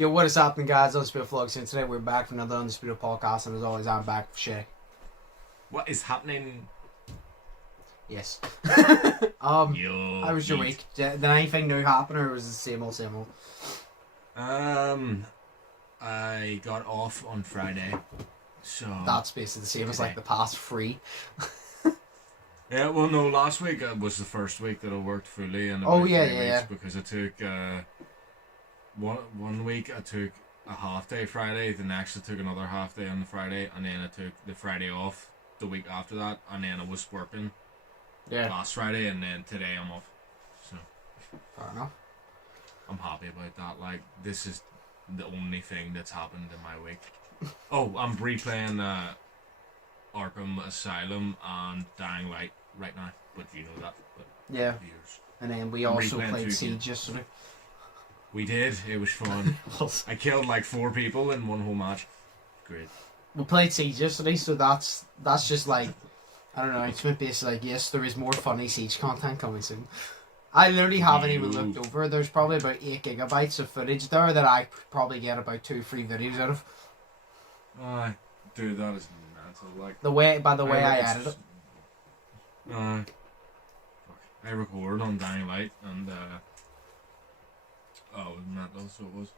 Yo, what is happening, guys? Undisputed Vlogs, and today we're back for another Undisputed podcast, and as always, I'm back with Shay. What is happening? Yes. Yo, how was your week? Did anything new happen, or was it the same old, same old? I got off on Friday, so That's basically the same as like the past 3. Yeah, well, no, last week was the first week that I worked fully, and because I took one week I took a half day Friday, the next I took another half day on the Friday, and then I took the Friday off the week after that, and then I was working last Friday, and then today I'm off. So fair enough. I'm happy about that. Like, this is the only thing that's happened in my week. Oh, I'm replaying Arkham Asylum and Dying Light right now, but you know that. But yeah. Viewers. And then we also played Siege yesterday. We did. It was fun. I killed like 4 people in one whole match. Great. We played Siege yesterday, so that's just like, I don't know, it's basically like, yes, there is more funny Siege content coming soon. I literally haven't even looked over. There's probably about 8 gigabytes of footage there that I probably get about 2-3 videos out of. Dude, that is mental. Like, by the way I edit it. I record on Dying Light, and mental, so it was.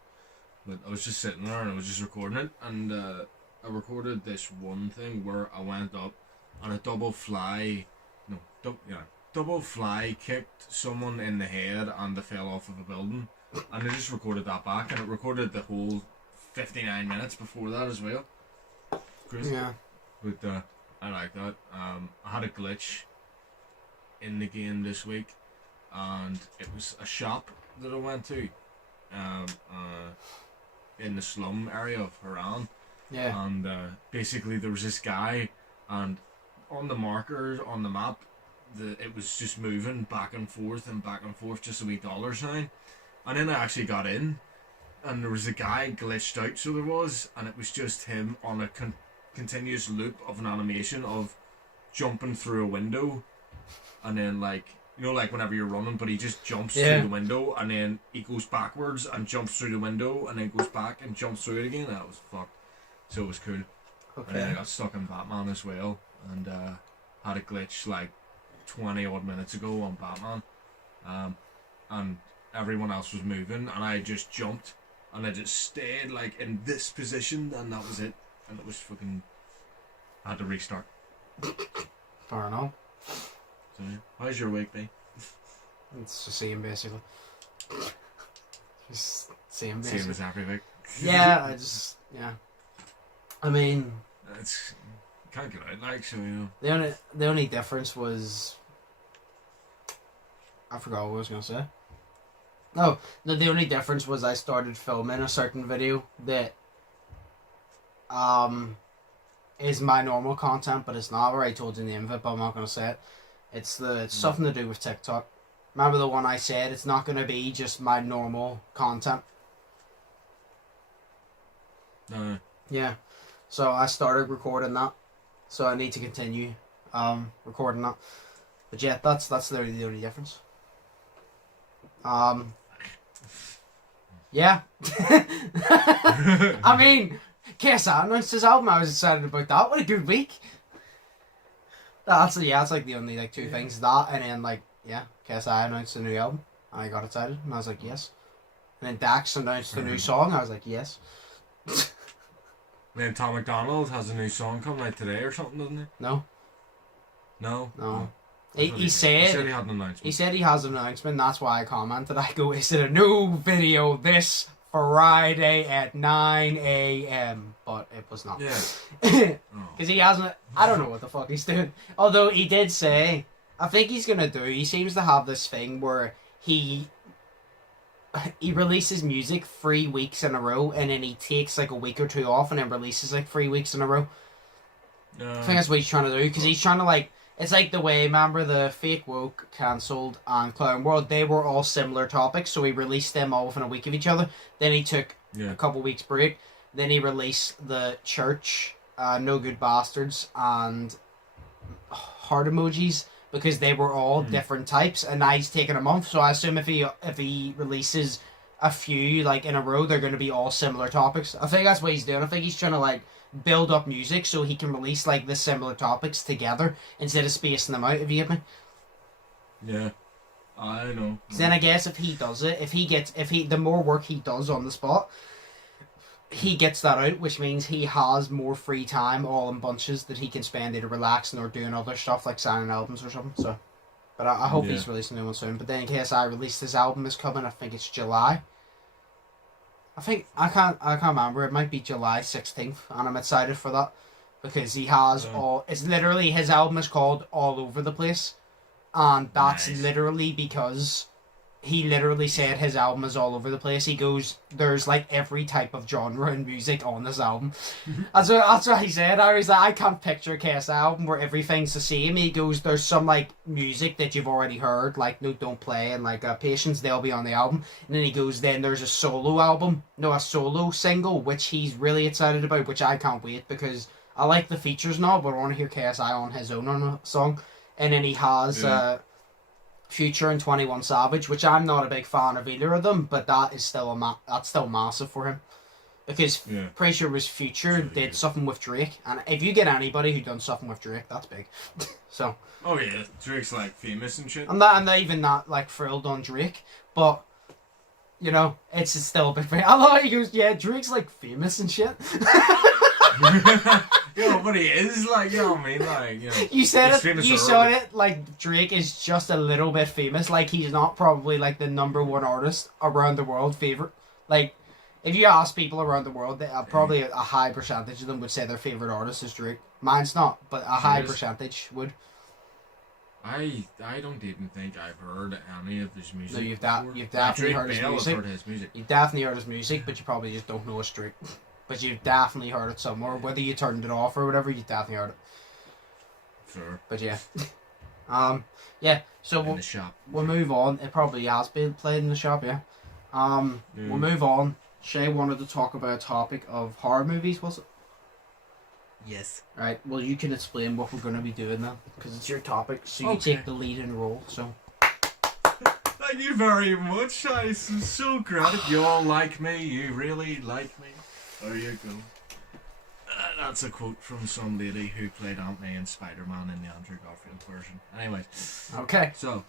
But I was just sitting there and I was just recording it, and I recorded this one thing where I went up and a double fly kicked someone in the head and they fell off of a building, and I just recorded that back, and it recorded the whole 59 minutes before that as well. Crazy. Yeah. But I like that. I had a glitch in the game this week, and it was a shop that I went to in the slum area of Haran. Yeah. And basically there was this guy, and on the markers on the map, it was just moving back and forth, just a wee dollar sign. And then I actually got in, and there was a guy glitched out, so there was, and it was just him on a continuous loop of an animation of jumping through a window, and then like whenever you're running, but he just jumps through the window, and then he goes backwards and jumps through the window, and then goes back and jumps through it again. That was fucked. So it was cool. Okay. And then I got stuck in Batman as well, and had a glitch like 20 odd minutes ago on Batman, and everyone else was moving, and I just jumped, and I just stayed like in this position, and that was it. And it was fucking. I had to restart. Fair enough. So, how's your week been? It's the same, basically. Just same, basically. Same as every week. Yeah, I mean, it's can't get out, like, so you know. The only difference was, I forgot what I was gonna say. No, the only difference was I started filming a certain video that is my normal content, but it's not. Where I told you the name of it, but I'm not gonna say it. It's something to do with TikTok. Remember the one I said? It's not gonna be just my normal content. No. Yeah. So I started recording that. So I need to continue recording that. But yeah, that's literally the only difference. Yeah. I mean, KSI announced his album. I was excited about that. What a good week. That's like the only like 2 things. That, and then like, yeah, KSI announced a new album, and I got excited, and I was like, yes. And then Dax announced a new song. I was like, yes. Then Tom McDonald has a new song coming out today or something, doesn't he? No. No. He said he had an announcement. He said he has an announcement. That's why I commented. I go, is it a new video this Friday at 9 a.m? But it was not. Yeah. Because he hasn't. I don't know what the fuck he's doing. Although he did say, I think he's gonna do. He seems to have this thing where he releases music 3 weeks in a row, and then he takes like a week or 2 off, and then releases like 3 weeks in a row. I think that's what he's trying to do, because he's trying to like. It's like the way, remember the Fake Woke, Cancelled, and Clown World, they were all similar topics, so he released them all within a week of each other. Then he took a couple weeks break. Then he released the Church, No Good Bastards, and Heart Emojis, because they were all different types, and now he's taking a month, so I assume if he releases a few like in a row, they're going to be all similar topics. I think that's what he's doing. I think he's trying to like build up music so he can release like the similar topics together instead of spacing them out. If you get me? Yeah, I know. Then I guess if he does it, the more work he does on the spot, he gets that out, which means he has more free time all in bunches that he can spend either relaxing or doing other stuff like signing albums or something. So. But I hope he's releasing a new one soon. But then in case I release his album is coming, I think it's July. I can't remember. It might be July 16th, and I'm excited for that because he has it's literally his album is called All Over the Place, and that's literally because he literally said his album is all over the place. He goes, there's like every type of genre in music on this album. That's what he said. I was like, I can't picture a KS album where everything's the same. He goes, there's some like music that you've already heard, like No Don't Play and like Patience, they'll be on the album. And then he goes, then there's a solo single, which he's really excited about, which I can't wait because I like the features now, but I want to hear KSI on his own on a song. And then he has Future and 21 Savage, which I'm not a big fan of either of them, but that is still that's still massive for him. Because pretty sure it was Future did something with Drake, and if you get anybody who done something with Drake, that's big. So. Oh yeah, Drake's like famous and shit. I'm not even that like thrilled on Drake, but you know, it's still a big thing. I love how he goes, yeah, Drake's like famous and shit. But he is like, you know what I mean, like, you know. You said it. You saw it. Like Drake is just a little bit famous. Like he's not probably like the #1 artist around the world favorite. Like if you ask people around the world, probably a high percentage of them would say their favorite artist is Drake. Mine's not, but a high percentage would. I don't even think I've heard any of his music. No, you've definitely heard his music. You've definitely heard his music, but you probably just don't know it's Drake. But you've definitely heard it somewhere. Whether you turned it off or whatever, you definitely heard it. Sure. But yeah. Yeah, so we'll move on. It probably has been played in the shop, yeah. We'll move on. Shay wanted to talk about a topic of horror movies, was it? Yes. Right, well you can explain what we're going to be doing then, because it's your topic, so you take the lead and role, so. Thank you very much, I'm so glad you all like me, you really like me. There you go. That's a quote from some lady who played Aunt May and Spider-Man in the Andrew Garfield version. Anyways. Okay. So,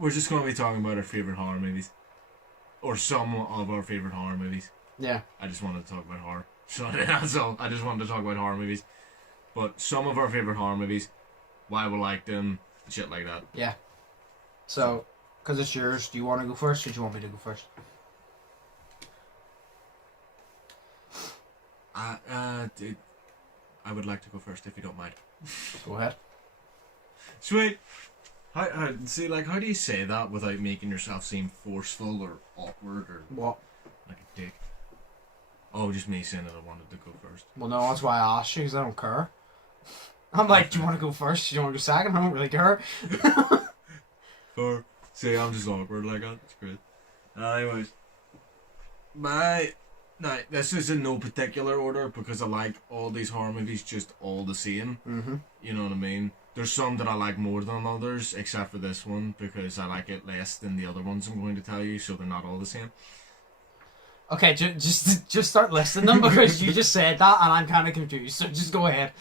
we're just going to be talking about our favourite horror movies. Or some of our favourite horror movies. Yeah. I just wanted to talk about horror. So that's all. I just wanted to talk about horror movies. But some of our favourite horror movies, why we like them, shit like that. Yeah. So, because it's yours, do you want to go first or do you want me to go first? I would like to go first if you don't mind. Go ahead. Sweet. How do you say that without making yourself seem forceful or awkward or what? Like a dick? Oh, just me saying that I wanted to go first. Well, no, that's why I asked you, because I don't care. I'm like, do you want to go first? Do you want to go second? I don't really care. Or see, I'm just awkward like that. It's great. Anyways, now, this is in no particular order because I like all these horror movies just all the same. Mm-hmm. You know what I mean? There's some that I like more than others, except for this one because I like it less than the other ones I'm going to tell you, so they're not all the same. Okay, just start listing them because you just said that and I'm kind of confused, so just go ahead.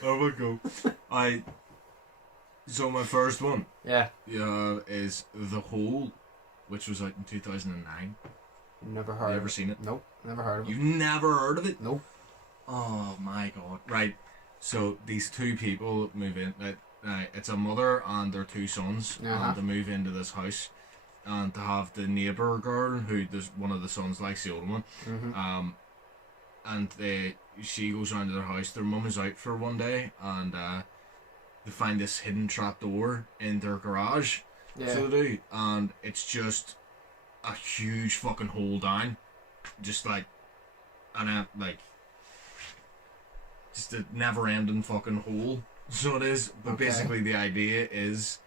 I will go. So my first one is The Hole, which was out in 2009. Never heard of it. You ever seen it? Nope, never heard of it. You've never heard of it? Nope. Oh my god. Right. So these two people move in. It's a mother and their two sons. And they move into this house. And to have the neighbour girl, who one of the sons likes, the older one. Mm-hmm. And she goes round to their house. Their mum is out for one day. And they find this hidden trap door in their garage. Yeah. So they do. And it's just a huge fucking hole down, just like, just a never-ending fucking hole. So it is. But basically, the idea is,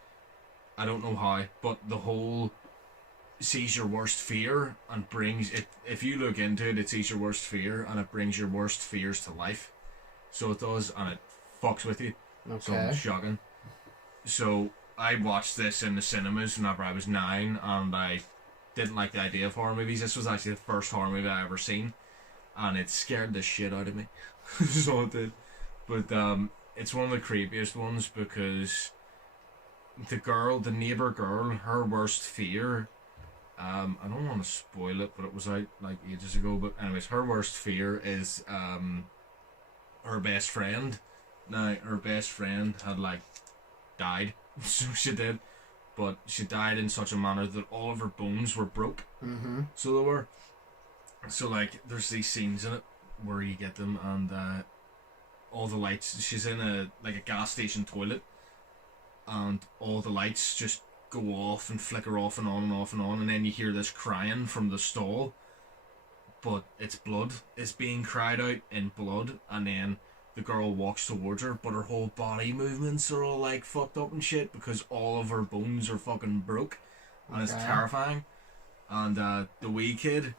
I don't know how, but the hole sees your worst fear and brings it. If you look into it, it sees your worst fear and it brings your worst fears to life. So it does, and it fucks with you. So it's shocking. So I watched this in the cinemas whenever I was 9, and I didn't like the idea of horror movies. This was actually the first horror movie I ever seen, and it scared the shit out of me. So it did. But it's one of the creepiest ones because the neighbor girl, her worst fear. I don't want to spoil it, but it was out like ages ago. But anyways, her worst fear is her best friend. Now her best friend had like died, so she did, but she died in such a manner that all of her bones were broke. Mm-hmm. So they were. So like, there's these scenes in it where you get them, and all the lights. She's in a gas station toilet, and all the lights just go off and flicker off and on and off and on, and then you hear this crying from the stall, but it's blood. It's being cried out in blood, and then the girl walks towards her, but her whole body movements are all like fucked up and shit because all of her bones are fucking broke, and it's terrifying. And the wee kid,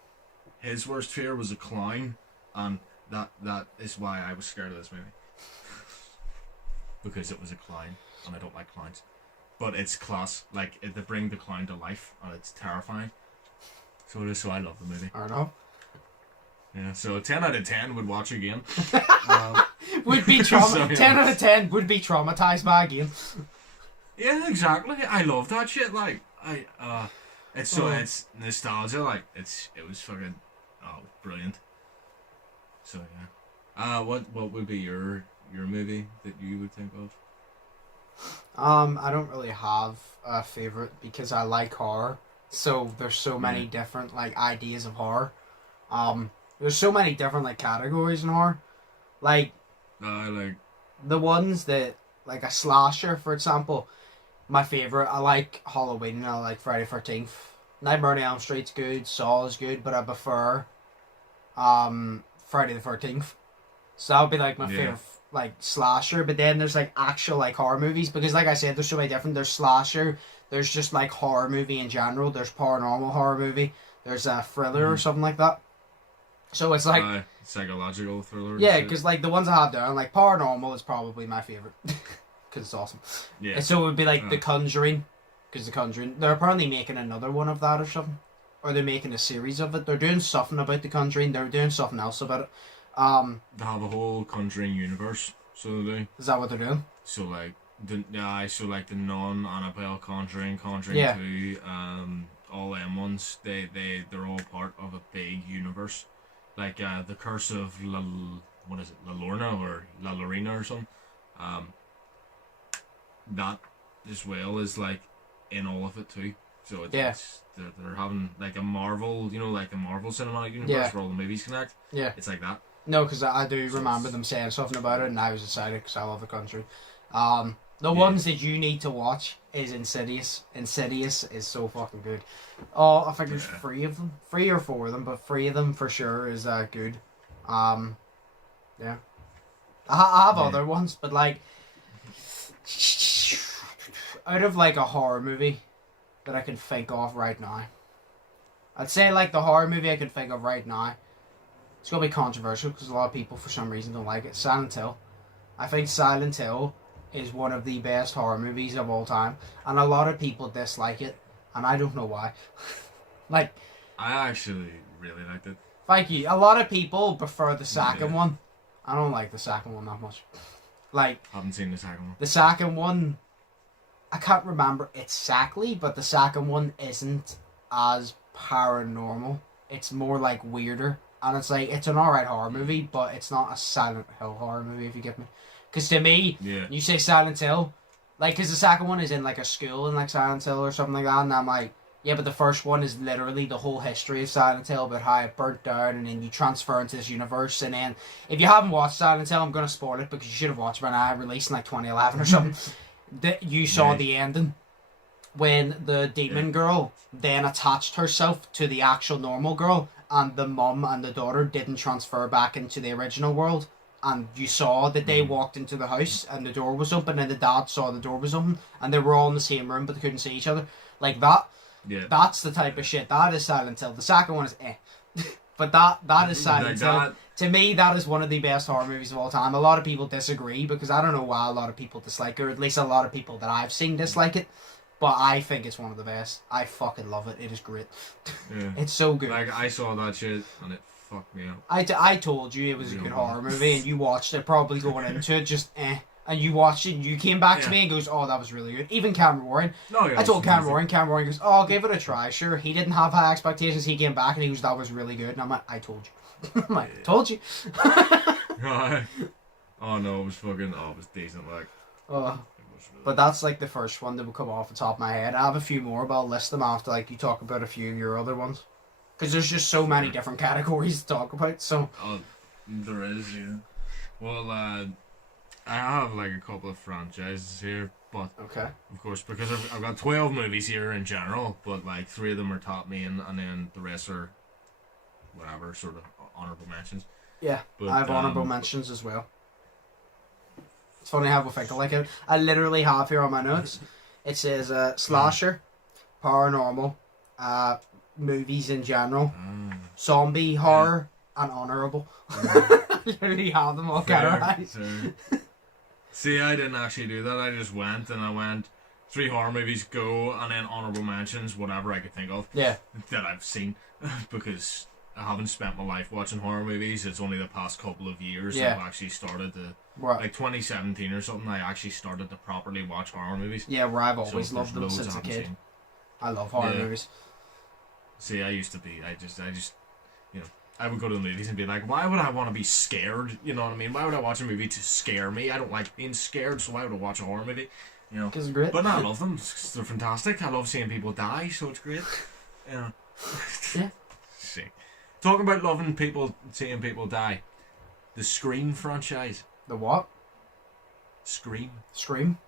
his worst fear was a clown, and that is why I was scared of this movie. Because it was a clown, and I don't like clowns. But it's class. Like, they bring the clown to life, and it's terrifying. So it is. So I love the movie. I know. Yeah. So 10 out of 10 would watch again. Would be So, yeah. 10 out of 10 would be traumatized by again. Yeah, exactly. I love that shit. Like, it's nostalgia. Like, it was fucking brilliant. So yeah. What would be your movie that you would think of? I don't really have a favorite because I like horror. So there's so many different like ideas of horror. There's so many different like categories in horror. Like the ones that like a slasher, for example. My favorite, I like Halloween. I like Friday 13th. Nightmare on Elm Street's good. Saw is good, but I prefer Friday the 13th. So that would be like my favorite like slasher. But then there's like actual like horror movies because like I said, there's so many different. There's slasher. There's just like horror movie in general. There's paranormal horror movie. There's a thriller or something like that. So it's like psychological thriller. Yeah, because like the ones I have down, like paranormal is probably my favorite because it's awesome. Yeah. And so it would be like The Conjuring, because The Conjuring, they're apparently making another one of that or something, or they're making a series of it. They're doing something about The Conjuring. They're doing something else about it. They have a whole Conjuring universe. So they. Is that what they're doing? So like the Nun, Annabelle, Conjuring 2, all them ones. They're all part of a big universe. Like the Curse of La Llorona or La Llorona or something. That as well is like in all of it too. So it's they're having like a Marvel, like the Marvel Cinematic Universe where all the movies connect. Yeah, it's like that. No, because I do remember them saying something about it, and I was excited because I love The Conjuring. The ones that you need to watch is Insidious. Insidious is so fucking good. Oh, I think there's 3 of them. 3 or 4 of them, but 3 of them for sure is good. Yeah. I have other ones, but like out of like a horror movie that I can think of right now, I'd say like the horror movie I can think of right now, it's gonna be controversial because a lot of people for some reason don't like it. Silent Hill. I think Silent Hill is one of the best horror movies of all time, and a lot of people dislike it, and I don't know why. Like, I actually really liked it. Thank you. A lot of people prefer the second one. I don't like the second one that much. Like, haven't seen the second one. The second one, I can't remember exactly, but the second one isn't as paranormal. It's more like weirder, and it's like it's an alright horror movie, but it's not a Silent Hill horror movie, if you get me. Because to me, you say Silent Hill, like, because the second one is in like a school in like Silent Hill or something like that, and I'm like, yeah, but the first one is literally the whole history of Silent Hill, about how it burnt down, and then you transfer into this universe, and then, if you haven't watched Silent Hill, I'm going to spoil it, because you should have watched it when I released in like 2011 or something. You saw the ending, when the demon girl then attached herself to the actual normal girl, and the mum and the daughter didn't transfer back into the original world. And you saw that they walked into the house and the door was open, and the dad saw the door was open, and they were all in the same room but they couldn't see each other. Like that. Yeah. That's the type of shit. That is Silent Hill. The second one is but that is Silent Hill. To me, that is one of the best horror movies of all time. A lot of people disagree because I don't know why a lot of people dislike it, or at least a lot of people that I've seen dislike it. But I think it's one of the best. I fucking love it. It is great. Yeah. It's so good. Like, I saw that shit and it fucked me up. I told you it was a good horror movie, and you watched it probably going into it just and you watched it and you came back to me and goes, oh, that was really good. Even Cameron Warren. No, yeah, I told Cameron Warren goes, oh, I'll give it a try. Sure, he didn't have high expectations. He came back and he goes, that was really good. And I'm like, I told you. I'm like, told you. Oh no, it was decent. Like, really... But that's like the first one that will come off the top of my head. I have a few more, but I'll list them after like you talk about a few of your other ones. Because there's just so many different categories to talk about. So there is, yeah. Well, I have like a couple of franchises here, but okay, of course, because I've got 12 movies here in general, but like 3 of them are top main, and then the rest are whatever sort of honorable mentions. Yeah, but, I have honorable mentions as well. It's funny how we think like it. I literally have here on my notes. It says slasher, paranormal, movies in general, zombie horror, and honorable. I literally have them all categorized. See, I didn't actually do that. I just went and I went 3 horror movies, go, and then honorable mentions, whatever I could think of. Yeah. That I've seen, because I haven't spent my life watching horror movies. It's only the past couple of years I've actually started to, like 2017 or something, I actually started to properly watch horror movies. Yeah, where I've always loved them since a kid. I love horror movies. See, I used to be, I just, you know, I would go to the movies and be like, why would I want to be scared? You know what I mean? Why would I watch a movie to scare me? I don't like being scared, so why would I watch a horror movie? You know, because it's great. But no, I love them. They're fantastic. I love seeing people die, so it's great. You know. Yeah. See. Talking about loving people, seeing people die. The Scream franchise. The what? Scream. Scream.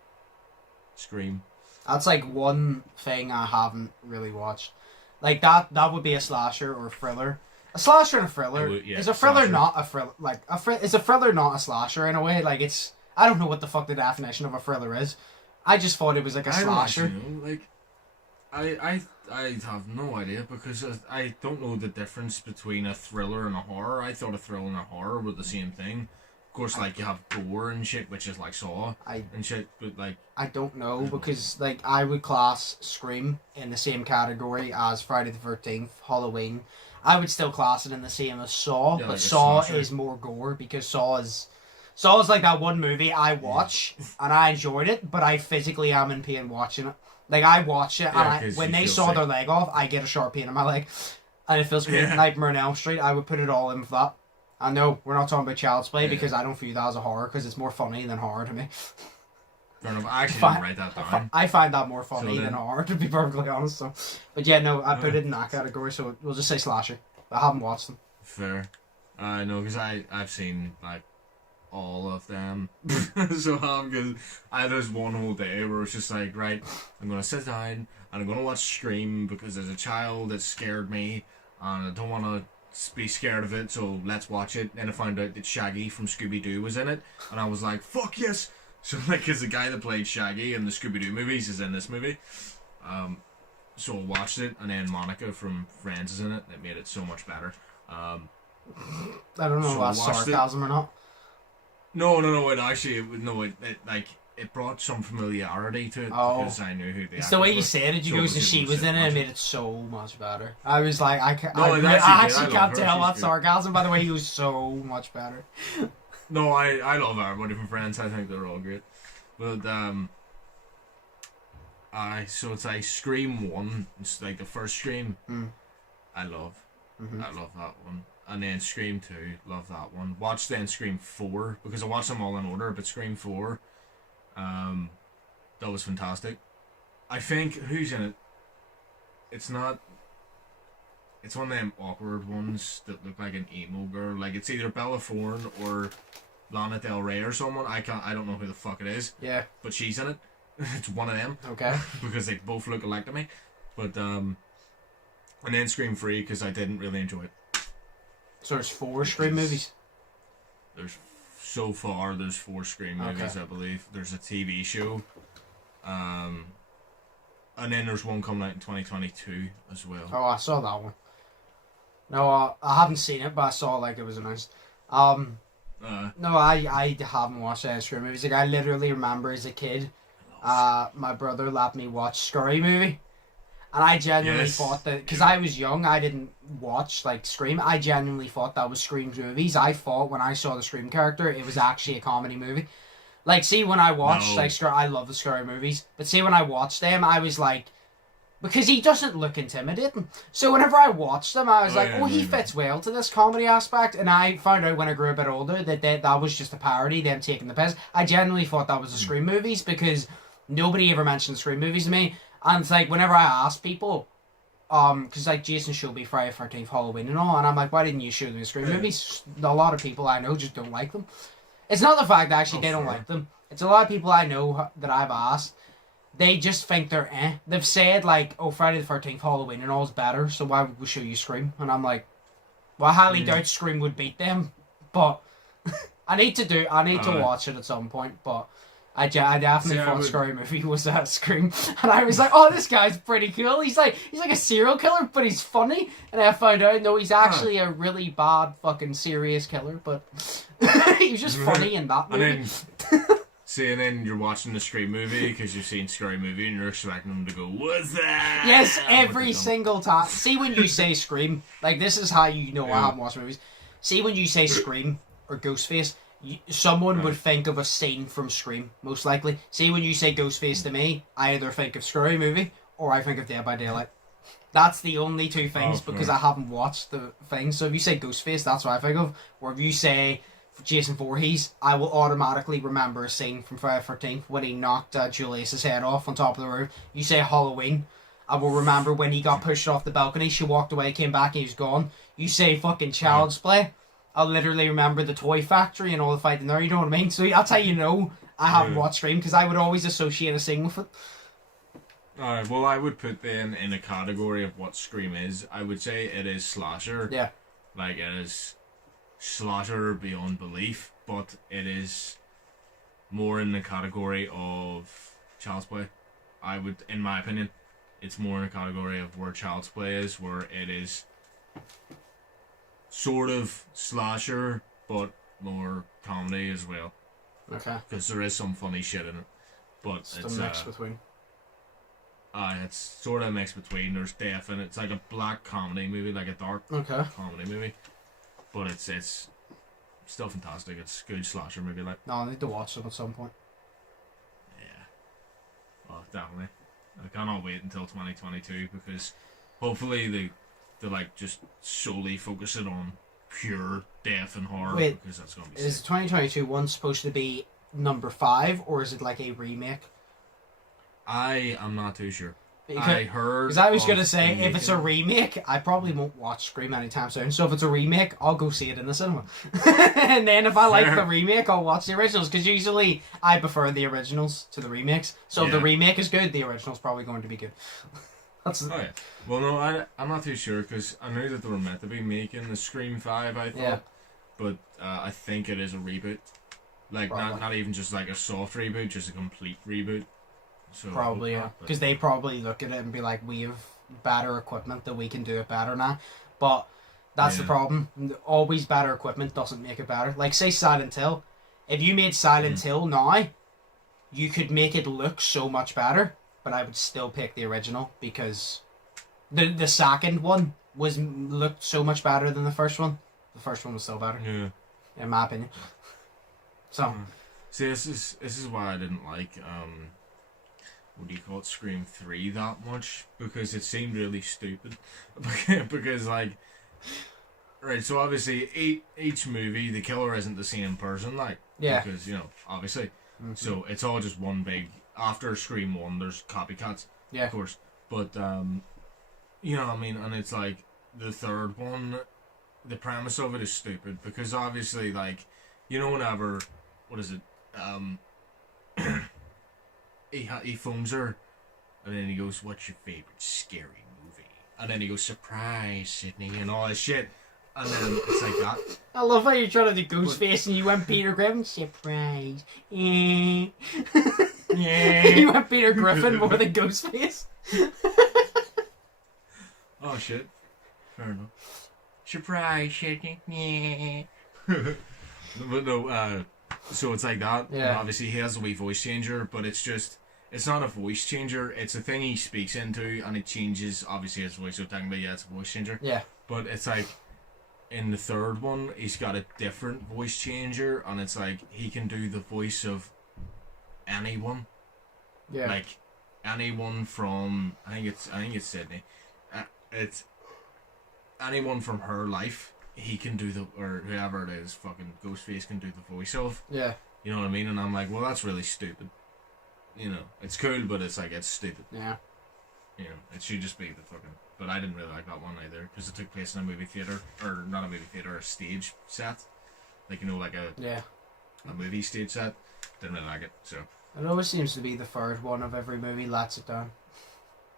That's like one thing I haven't really watched. Like that would be a slasher or a thriller. A slasher and a thriller. Is a thriller not a thriller? Like is a thriller not a slasher in a way? Like it's, I don't know what the fuck the definition of a thriller is. I just thought it was like a slasher. I don't know. Like, I have no idea, because I don't know the difference between a thriller and a horror. I thought a thriller and a horror were the same thing. Of course, like, you have gore and shit, which is like Saw and shit, but like... I don't know, because like I would class Scream in the same category as Friday the 13th, Halloween. I would still class it in the same as Saw, but like Saw is more gore, because Saw is like that one movie I watch and I enjoyed it, but I physically am in pain watching it. Like, I watch it, and when they saw their leg off, I get a sharp pain in my leg, and it feels great. Nightmare on Elm Street, I would put it all in for that. I know we're not talking about Child's Play, because I don't view that as a horror, because it's more funny than horror to me. Fair enough. I actually didn't write that down. I find that more funny than horror, to be perfectly honest. So, but yeah, no, I put it in that category, so we'll just say slasher. I haven't watched them. Fair. I know, because I've seen, like, all of them. So because I had this one whole day where it's just like, right, I'm gonna sit down and I'm gonna watch Scream, because as a child it scared me and I don't want to be scared of it, so let's watch it. And I found out that Shaggy from Scooby-Doo was in it, and I was like, fuck yes. So like, because the guy that played Shaggy in the Scooby-Doo movies is in this movie, so I watched it, and then Monica from Friends is in it, and it made it so much better. I don't know if that's sarcasm or not. No. It brought some familiarity to it, because I knew who the It's actor the way was. you said it. You goes and she was in it, and made it so much better. I was like, I actually can't tell that's sarcasm by the way. He was so much better. No, I love everybody from Friends. I think they're all great. But so it's like Scream 1. It's like the first Scream. I love. I love that one. And then Scream 2, love that one. Watch then Scream 4, because I watched them all in order, but Scream 4, that was fantastic. I think, who's in it? It's not... It's one of them awkward ones that look like an emo girl. Like, it's either Bella Thorne or Lana Del Rey or someone. I don't know who the fuck it is. Yeah. But she's in it. It's one of them. Okay. Because they both look alike to me. But, and then Scream 3, because I didn't really enjoy it. So there's 4 Scream movies? So far, there's 4 Scream movies, I believe. There's a TV show. And then there's one coming out in 2022 as well. Oh, I saw that one. No, I haven't seen it, but I saw like it was announced. No, I haven't watched any Scream movies. Like, I literally remember as a kid my brother let me watch Scary Movie. And I genuinely thought that, because I was young, I didn't watch, like, Scream. I genuinely thought that was Scream's movies. I thought when I saw the Scream character, it was actually a comedy movie. Like, see, when I watched, I love the Scary movies, but see, when I watched them, I was like, because he doesn't look intimidating. So whenever I watched them, I was he fits well to this comedy aspect. And I found out when I grew a bit older that that was just a parody, them taking the piss. I genuinely thought that was the Scream movies because nobody ever mentioned Scream movies to me. And it's like, whenever I ask people, because like Jason showed me Friday the 13th, Halloween and all, and I'm like, why didn't you show them the Scream movies? A lot of people I know just don't like them. It's not the fact that actually they don't like them. It's a lot of people I know that I've asked. They just think they're eh. They've said like, oh, Friday the 13th, Halloween and all is better, so why would we show you Scream? And I'm like, well, I highly doubt Scream would beat them, but I need to watch it at some point, but I definitely thought Scary Movie was that Scream, and I was like, oh, this guy's pretty cool. He's like a serial killer, but he's funny. And I found out, no, he's actually a really bad fucking serious killer, but he's just funny in that movie. And then you're watching the Scream movie because you've seen Scary Movie and you're expecting them to go, what's that? Yes, every single time. See, when you say Scream, like, this is how you know I haven't watched movies. See, when you say Scream or Ghostface, someone would think of a scene from Scream, most likely. See, when you say Ghostface to me, I either think of Scary Movie or I think of Dead by Daylight. That's the only two things because I haven't watched the thing. So if you say Ghostface, that's what I think of. Or if you say Jason Voorhees, I will automatically remember a scene from Friday the 13th when he knocked Julius's head off on top of the roof. You say Halloween, I will remember when he got pushed off the balcony, she walked away, came back, and he was gone. You say fucking Child's Play, I'll literally remember the toy factory and all the fighting there, you know what I mean? So that's how you know I haven't watched Scream, because I would always associate a scene with it. Alright, well, I would put them in a category of what Scream is. I would say it is slasher. Yeah. Like, it is slasher beyond belief, but it is more in the category of Child's Play. I would, in my opinion, it's more in a category of where Child's Play is, where it is sort of slasher, but more comedy as well. Okay. Because there is some funny shit in it, but it's a mix between. It's sort of a mix between. There's death in it. It's like a black comedy movie, like a dark comedy movie. But it's still fantastic. It's a good slasher movie, like. No, I need to watch it at some point. Yeah. Well, definitely. I cannot wait until 2022 because hopefully they like just solely focus it on pure death and horror. Wait, because that's gonna be is sick. 2022 one supposed to be number 5 or is it like a remake? I am not too sure. I heard. Because I was going to say, if it's a remake, I probably won't watch Scream anytime soon. So if it's a remake, I'll go see it in the cinema. And then if I like the remake, I'll watch the originals. Because usually I prefer the originals to the remakes. So if the remake is good, the original's probably going to be good. Oh yeah. Well, no, I'm not too sure because I knew that they were meant to be making the Scream 5, I thought. Yeah. But I think it is a reboot. Like, not even just like a soft reboot, just a complete reboot. So probably, yeah. Because they probably look at it and be like, we have better equipment that we can do it better now. But that's the problem. Always better equipment doesn't make it better. Like, say Silent Hill. If you made Silent Hill now, you could make it look so much better. But I would still pick the original because the second one looked so much better than the first one. The first one was still better. Yeah. In my opinion. So. See, this is why I didn't like what do you call it, Scream 3 that much, because it seemed really stupid. Because, like, right, so obviously each movie, the killer isn't the same person, like, because, you know, obviously. So it's all just one big, after Scream 1, there's copycats, of course. But, you know what I mean, and it's like, the third one, the premise of it is stupid, because obviously, like, you know, whenever, what is it, he phones her, and then he goes, "What's your favorite scary movie?" And then he goes, "Surprise, Sydney," and all that shit. And then it's like that. I love how you're trying to do Ghostface and you went Peter Griffin. Surprise. Yeah. You went Peter Griffin more than Ghostface. Oh shit. Fair enough. Surprise, Sydney. Yeah. But no, so it's like that. Yeah. And obviously he has a wee voice changer, but it's just, it's not a voice changer. It's a thing he speaks into, and it changes obviously his voice. So technically, yeah, it's a voice changer. Yeah. But it's like in the third one, he's got a different voice changer, and it's like he can do the voice of anyone. Yeah. Like anyone from I think it's Sydney. It's anyone from her life. He can do or whoever it is, fucking Ghostface can do the voice of. Yeah. You know what I mean? And I'm like, well, that's really stupid. You know, it's cool, but it's like, it's stupid. Yeah. You know, it should just be the fucking... But I didn't really like that one either, because it took place in a movie theatre, or not a movie theatre, a stage set. Like, you know, like a movie stage set. Didn't really like it, so... It always seems to be the third one of every movie lets it down.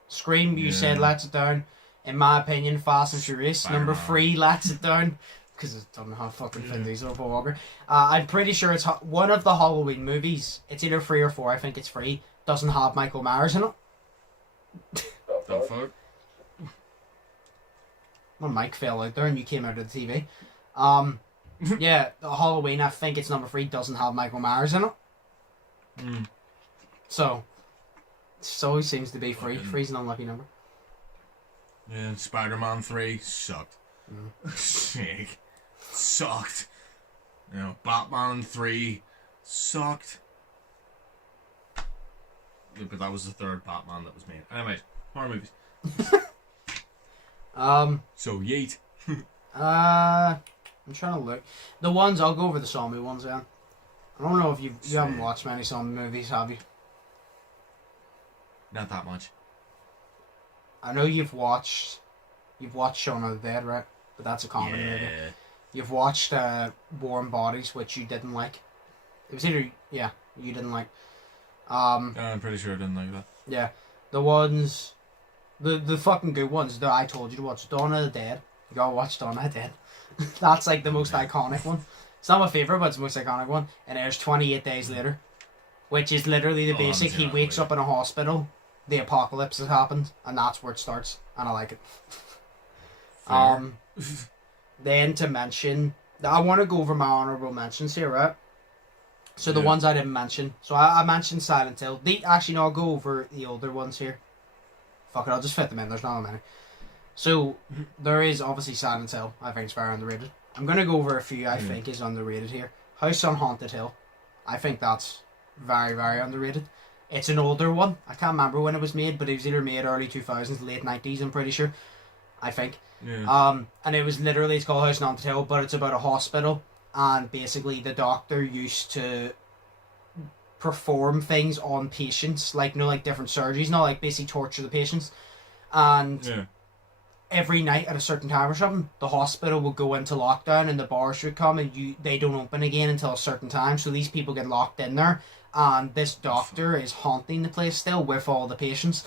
Scream, you said lets it down. In my opinion, Fast and Furious, Spider-Man. number 3 lets it down. Because it doesn't have fucking Vin Diesel or Paul Walker. I'm pretty sure it's one of the Halloween movies. It's either 3 or 4. I think it's 3. Doesn't have Michael Myers in it. The fuck? When Mike fell out there and you came out of the TV. Yeah, the Halloween, I think it's number 3, doesn't have Michael Myers in it. So, it always seems to be 3. 3's an unlucky number. Yeah, Spider-Man 3 sucked. Sick. Sucked. You know, Batman 3 sucked. Yeah, but that was the third Batman that was made. Anyways, horror movies. So yeet. I'm trying to look. The ones, I'll go over the zombie ones then. I don't know if you haven't watched many zombie movies, have you? Not that much. I know you've watched Shaun of the Dead, right? But that's a comedy movie. You've watched Warm Bodies, which you didn't like. It was either you didn't like. I'm pretty sure I didn't like that. Yeah, the ones, the fucking good ones that I told you to watch. Dawn of the Dead. You gotta watch Dawn of the Dead. That's like the most iconic one. It's not my favorite, but it's the most iconic one. And there's 28 Days Later, which is literally the basic. He wakes up in a hospital. The apocalypse has happened, and that's where it starts, and I like it. Then to mention, I want to go over my honourable mentions here, right? So the ones I didn't mention. So I mentioned Silent Hill. Actually, no, I'll go over the older ones here. Fuck it, I'll just fit them in. There's not many. So there is obviously Silent Hill. I think it's very underrated. I'm going to go over a few I think is underrated here. House on Haunted Hill. I think that's very, very underrated. It's an older one. I can't remember when it was made, but it was either made early 2000s, late 90s, I'm pretty sure. I think. Yeah. And it was literally, it's called House on Haunted Hill, but it's about a hospital, and basically the doctor used to perform things on patients, like, you know, like different surgeries, not like basically torture the patients. And every night at a certain time or something, the hospital would go into lockdown and the bars would come and they don't open again until a certain time, so these people get locked in there. And this doctor is haunting the place still with all the patients.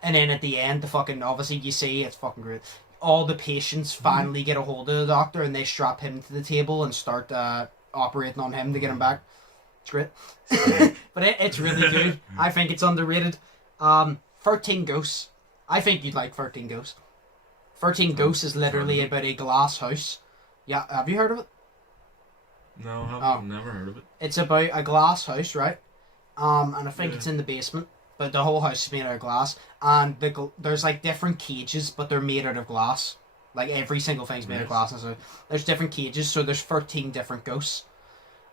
And then at the end, obviously you see, it's fucking great. All the patients finally get a hold of the doctor and they strap him to the table and start operating on him to get him back. It's great. But it's really good. I think it's underrated. 13 Ghosts. I think you'd like 13 Ghosts. 13 Ghosts is literally about a glass house. Yeah, have you heard of it? No, I've never heard of it. It's about a glass house, right? And I think it's in the basement, but the whole house is made out of glass. And there's like different cages, but they're made out of glass. Like every single thing's made of glass. And so there's different cages, so there's 13 different ghosts.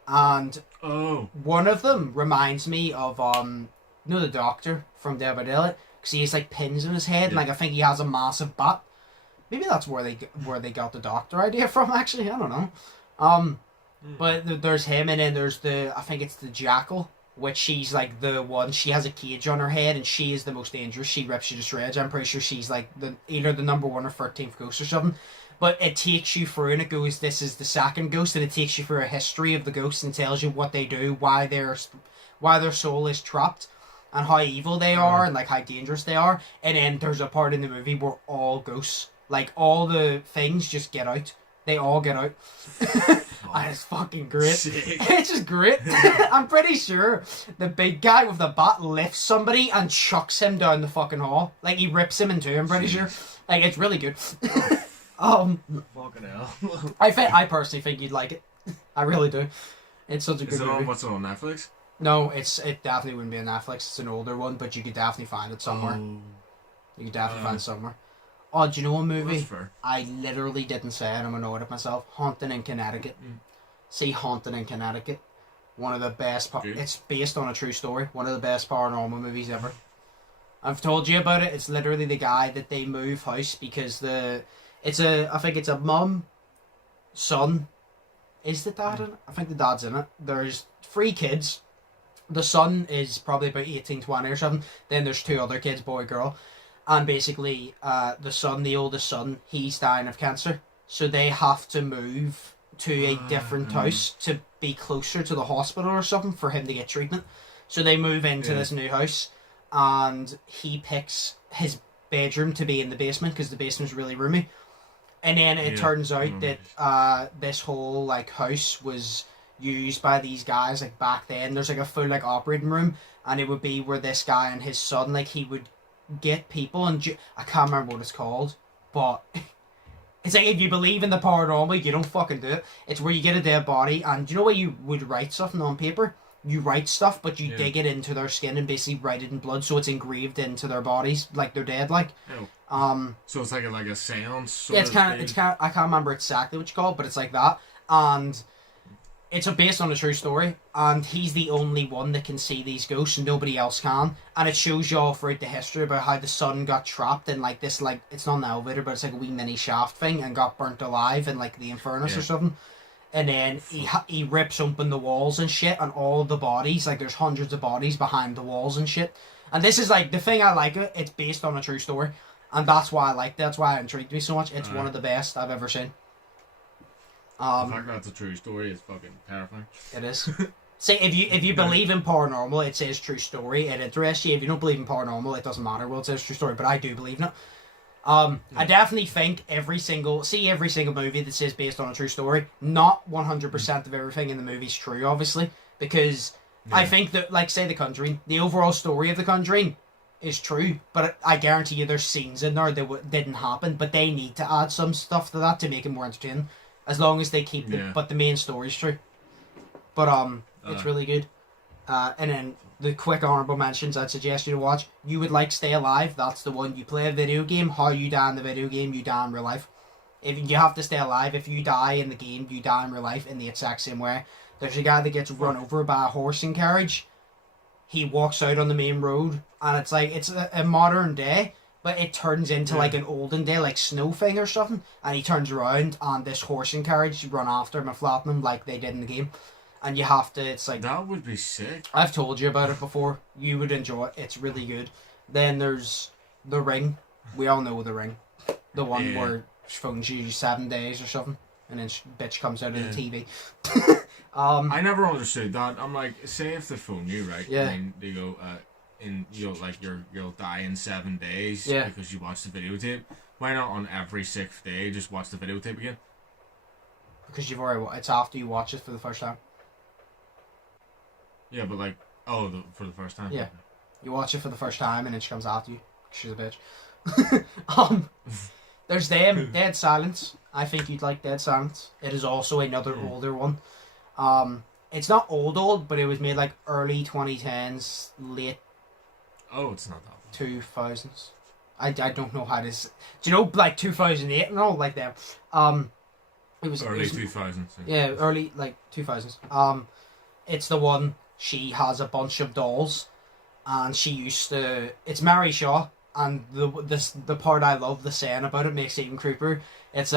And one of them reminds me of you know, the doctor from Dead by Daylight, because he has like pins in his head, and like I think he has a massive bat. Maybe that's where they got the doctor idea from. Actually, I don't know. But there's him, and then there's I think it's the Jackal, which she's like the one. She has a cage on her head, and she is the most dangerous. She rips you to shreds. I'm pretty sure she's like either the number 1 or 13th ghost or something. But it takes you through, and it goes, this is the second ghost, and it takes you through a history of the ghosts and tells you what they do, why their soul is trapped, and how evil they are, and like how dangerous they are. And then there's a part in the movie where all ghosts, like all the things, just get out. They all get out. And it's fucking great. Sick. It's just great. I'm pretty sure the big guy with the bat lifts somebody and chucks him down the fucking hall. Like he rips him in two, I'm pretty sure. Like it's really good. Fucking hell. I personally think you'd like it. I really do. It's such a good movie. What's it on Netflix? No, it definitely wouldn't be on Netflix. It's an older one, but you could definitely find it somewhere. Oh, You could definitely find it somewhere. Oh, do you know a movie? that's fair. I literally didn't say it. I'm annoyed at myself. Haunting in Connecticut. See Haunting in Connecticut. One of the best. It's based on a true story. One of the best paranormal movies ever. I've told you about it. It's literally the guy that they move house because I think it's a mum, son. Is the dad in it? I think the dad's in it. There's 3 kids. The son is probably about 18, 20 or something. Then there's 2 other kids, boy, girl. And basically, the son, the oldest son, he's dying of cancer. So they have to move to a different house to be closer to the hospital or something for him to get treatment. So they move into this new house, and he picks his bedroom to be in the basement because the basement's really roomy. And then it turns out that this whole like house was used by these guys like back then. There's like a full like operating room, and it would be where this guy and his son like he would get people and I can't remember what it's called, but it's like if you believe in the paranormal, you don't fucking do it. It's where you get a dead body, and do you know where you would write something on paper? You write stuff, but you dig it into their skin and basically write it in blood, so it's engraved into their bodies, like they're dead. Like, so it's like a seance. Yeah, it's kind of. I can't remember exactly what you call it, but it's like that, and it's based on a true story. And he's the only one that can see these ghosts, and nobody else can. And it shows you all throughout the history about how the son got trapped in like this, like it's not an elevator, but it's like a wee mini shaft thing, and got burnt alive in like the Infernus or something. And then he rips open the walls and shit, and all the bodies, like there's hundreds of bodies behind the walls and shit. And this is like the thing I like it's based on a true story, and that's why I like that's why it intrigued me so much. It's one of the best I've ever seen. The fact that's a true story is fucking terrifying. It is. See, if you believe in paranormal, it says true story. It interests you. If you don't believe in paranormal, it doesn't matter. Well, it says true story, but I do believe in it. I definitely think every single movie that says based on a true story, not 100% of everything in the movie's true, obviously, because I think that, like, say The Conjuring, the overall story of The Conjuring is true, but I guarantee you there's scenes in there that didn't happen, but they need to add some stuff to that to make it more entertaining, as long as they keep but the main story's true. But, it's really good. And then the quick honorable mentions I'd suggest you to watch. You would like Stay Alive. That's the one. You play a video game. How you die in the video game, you die in real life. If you have to stay alive, if you die in the game, you die in real life in the exact same way. There's a guy that gets run over by a horse and carriage. He walks out on the main road, and it's like it's a modern day, but it turns into like an olden day, like snow thing or something. And he turns around, and this horse and carriage run after him and flatten him like they did in the game. And you have to, it's like... That would be sick. I've told you about it before. You would enjoy it. It's really good. Then there's The Ring. We all know The Ring. The one where she phones you 7 days or something. And then bitch comes out of the TV. I never understood that. I'm like, say if they phone you, right? Yeah. And they go, you'll die in 7 days because you watched the videotape. Why not on every 6th day just watch the videotape again? Because you've already... It's after you watch it for the first time. Yeah, but like, for the first time. Yeah, you watch it for the first time, and then she comes after you. She's a bitch. There's Dead Silence. I think you'd like Dead Silence. It is also another older one. It's not old, but it was made like early 2010s, late. Oh, it's not that one. 2000s. I don't know how this. Do you know like 2008 and all like that? It was early 2000s. Yeah, early like 2000s. It's the one. She has a bunch of dolls, and she used to... It's Mary Shaw, and the part I love, the saying about it makes it even creepier. It's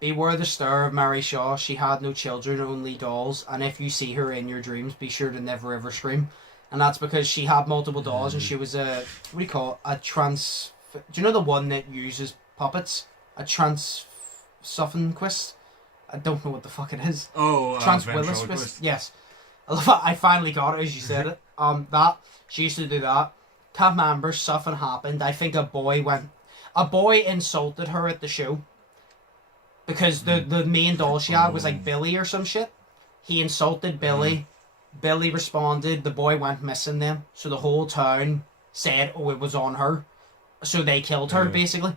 beware the stir of Mary Shaw. She had no children, only dolls, and if you see her in your dreams, be sure to never ever scream. And that's because she had multiple dolls, and she was what do you call it? A trans... Do you know the one that uses puppets? A transophiquist? I don't know what the fuck it is. Oh, Transwillisquist? Yes. I finally got it as you said it. That she used to do that. Can't remember. Something happened. I think a boy insulted her at the show because the main doll she had was like Billy or some shit. He insulted Billy. Billy responded. The boy went missing then. So the whole town said, "Oh, it was on her." So they killed her basically.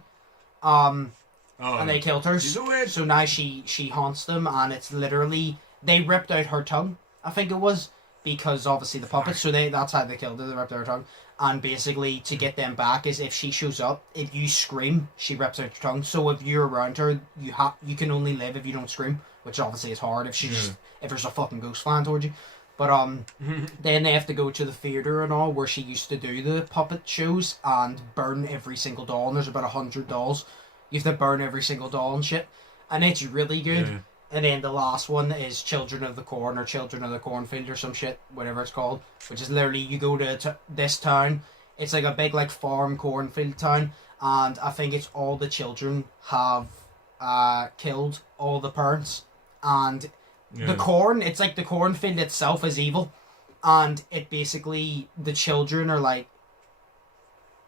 And they killed her. So now she haunts them, and it's literally they ripped out her tongue. I think it was, because obviously the puppets, so that's how they killed her, they ripped out her tongue. And basically, to get them back is if she shows up, if you scream, she rips out your tongue. So if you're around her, you can only live if you don't scream, which obviously is hard if if there's a fucking ghost flying towards you. But then they have to go to the theatre and all where she used to do the puppet shows and burn every single doll. And there's about 100 dolls. You have to burn every single doll and shit, and it's really good. Yeah. And then the last one is Children of the Corn or Children of the Cornfield or some shit, whatever it's called. Which is literally, you go to this town. It's like a big like farm cornfield town. And I think it's all the children have killed all the parents. And the corn, it's like the cornfield itself is evil. And it basically, the children are like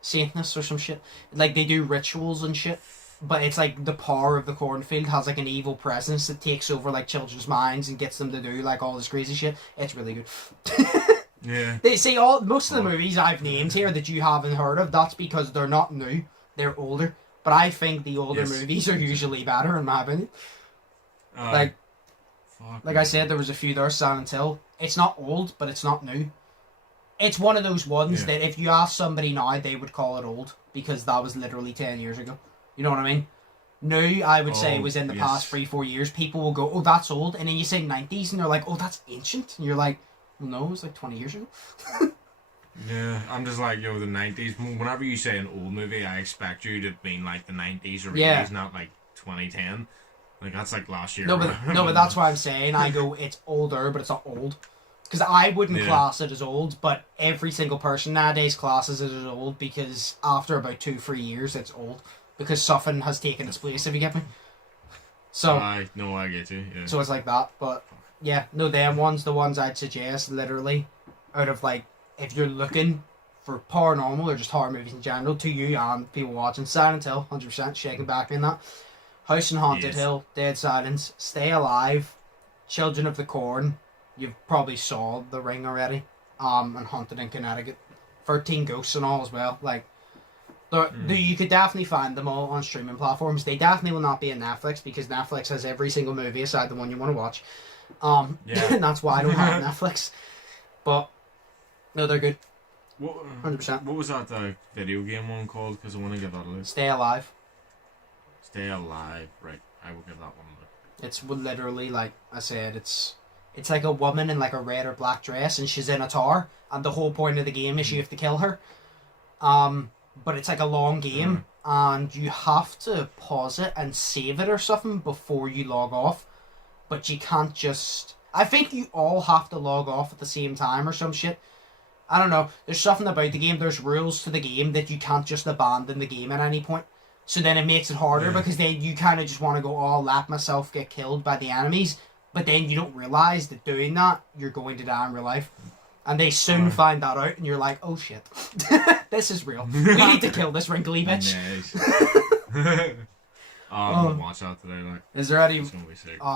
Satanists or some shit. Like they do rituals and shit. But it's like the power of the cornfield has like an evil presence that takes over like children's minds and gets them to do like all this crazy shit. It's really good. Yeah. They say most of the movies I've named here that you haven't heard of, that's because they're not new. They're older. But I think the older movies are usually better in my opinion. Like I said, there was a few there, Silent Hill. It's not old, but it's not new. It's one of those ones that if you ask somebody now, they would call it old because that was literally 10 years ago. You know what I mean? New, I would say, was in the past 3-4 years. People will go, oh, that's old. And then you say 90s, and they're like, oh, that's ancient. And you're like, well, no, it was like 20 years ago. Yeah, I'm just like, yo, the 90s. Whenever you say an old movie, I expect you to mean like the 90s or 80s, not like 2010. Like, that's like last year. No, but that's why I'm saying. I go, it's older, but it's not old. Because I wouldn't class it as old, but every single person nowadays classes it as old because after about 2-3 years, it's old. Because something has taken its place, if you get me. So I get you. Yeah. So it's like that, but yeah, no, them ones, the ones I'd suggest, literally, out of like, if you're looking for paranormal or just horror movies in general, to you and people watching, Silent Hill, 100%, shaking back in that. House and Haunted Hill, Dead Silence, Stay Alive, Children of the Corn. You've probably saw The Ring already, and Haunted in Connecticut, 13 Ghosts and all as well, like. You could definitely find them all on streaming platforms. They definitely will not be on Netflix because Netflix has every single movie aside the one you want to watch. And that's why I don't have Netflix. But no, they're good. 100%. What was that video game one called? Because I want to give that a look. Stay Alive. Stay Alive, right? I will give that one a look. It's literally like I said. It's like a woman in like a red or black dress, and she's in a tower. And the whole point of the game is you have to kill her. But it's like a long game, and you have to pause it and save it or something before you log off. But you can't just... I think you all have to log off at the same time or some shit. I don't know. There's something about the game. There's rules to the game that you can't just abandon the game at any point. So then it makes it harder because then you kind of just want to go, oh, I'll let myself get killed by the enemies. But then you don't realise that doing that, you're going to die in real life. And they soon find that out, and you're like, oh shit, this is real. We need to kill this wrinkly bitch. Nice. I'm going to watch that today. Like, is there any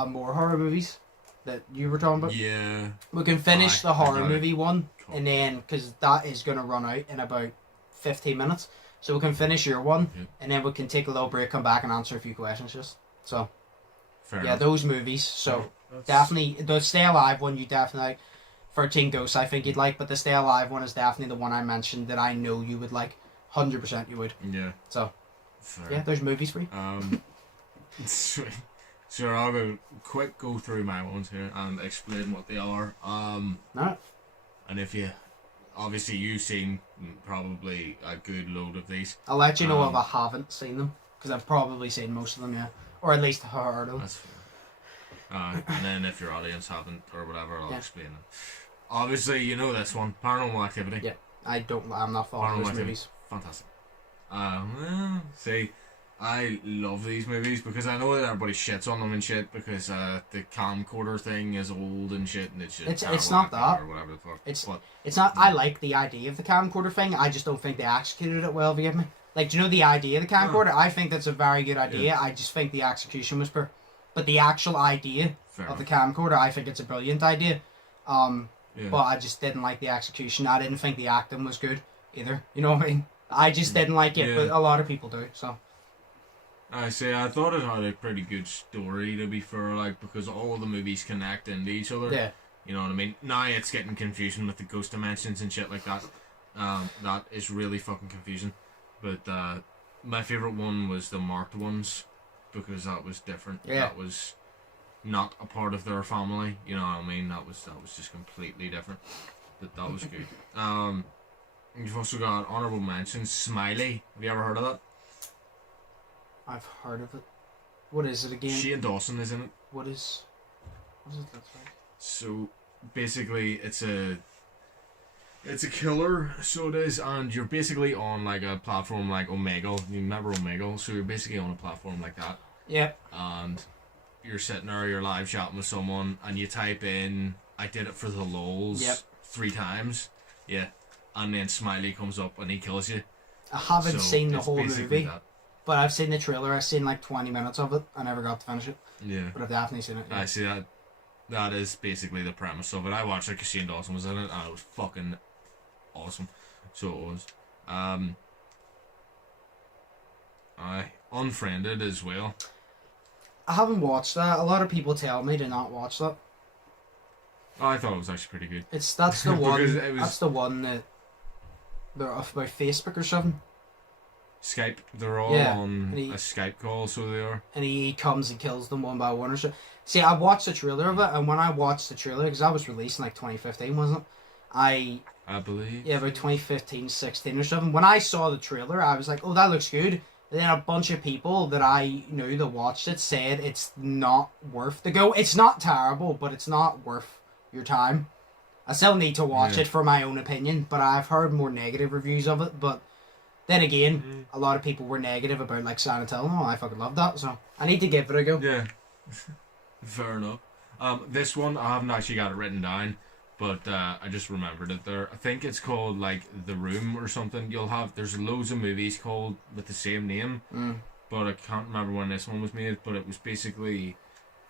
more horror movies that you were talking about? Yeah. We can finish the horror movie one, and then, because that is going to run out in about 15 minutes. So we can finish your one, and then we can take a little break, come back, and answer a few questions just. So, fair enough. Those movies. So, definitely, the Stay Alive one, you definitely like. 13 Ghosts I think you'd like, but the Stay Alive one is definitely the one I mentioned that I know you would like. 100% you would. Yeah. So, there's movies for you. So I'll go through my ones here and explain what they are. Alright. And if you... Obviously you've seen probably a good load of these. I'll let you know if I haven't seen them, because I've probably seen most of them, yeah. Or at least heard of them. That's fair. And then if your audience haven't, or whatever, I'll explain them. Obviously, you know this one, Paranormal Activity. Yeah, I'm not following those movies. Fantastic. See, I love these movies because I know that everybody shits on them and shit because the camcorder thing is old and shit, and it's not that. Or whatever the fuck. It's not. I like the idea of the camcorder thing. I just don't think they executed it well. If you get me, like, do you know the idea of the camcorder? I think that's a very good idea. Yeah. I just think the execution was poor. But the actual idea of the camcorder, I think it's a brilliant idea. But I just didn't like the execution. I didn't think the acting was good either. You know what I mean? I just didn't like it, but a lot of people do. So. I thought it had a pretty good story, to be fair, like, because all the movies connect into each other. Yeah. You know what I mean? Now it's getting confusing with the ghost dimensions and shit like that. That is really fucking confusing. But my favourite one was the marked ones, because that was different. Yeah. That was not a part of their family. You know what I mean? That was just completely different. But that was good. You've also got honourable mentions. Smiley. Have you ever heard of that? I've heard of it. What is it again? Shane Dawson is in it. What is it look like? So basically, it's a killer. So it is, and you're basically on like a platform like Omegle. You remember Omegle? So you're basically on a platform like that. Yep. And you're sitting there, you're live chatting with someone, and you type in, "I did it for the lols." Yep. 3 times. Yeah. And then Smiley comes up and he kills you. I haven't seen the whole movie, that. but I've seen the trailer. I've seen like 20 minutes of it. I never got to finish it. Yeah. But I've definitely seen it. Yeah. I see that. That is basically the premise of it. I watched it because Shane Dawson was in it, and it was fucking awesome. So it was. I Unfriended as well. I haven't watched that. A lot of people tell me to not watch that. Oh, I thought it was actually pretty good. That's the one. Was... That's the one that they're off about Facebook or something. Skype. They're all on a Skype call, so they are. And he comes and kills them one by one or so. See, I watched the trailer of it, and when I watched the trailer, because that was released in like 2015, wasn't it? I believe. Yeah, about 2015, 16 or something. When I saw the trailer, I was like, oh, that looks good. And then a bunch of people that I knew that watched it said it's not worth the go. It's not terrible, but it's not worth your time. I still need to watch it for my own opinion, but I've heard more negative reviews of it. But then again, a lot of people were negative about like Silent Hill. Oh, I fucking love that, so I need to give it a go. Yeah, fair enough. This one I haven't actually got it written down, but I just remembered it there. I think it's called like The Room or something. There's loads of movies called with the same name, but I can't remember when this one was made. But it was basically,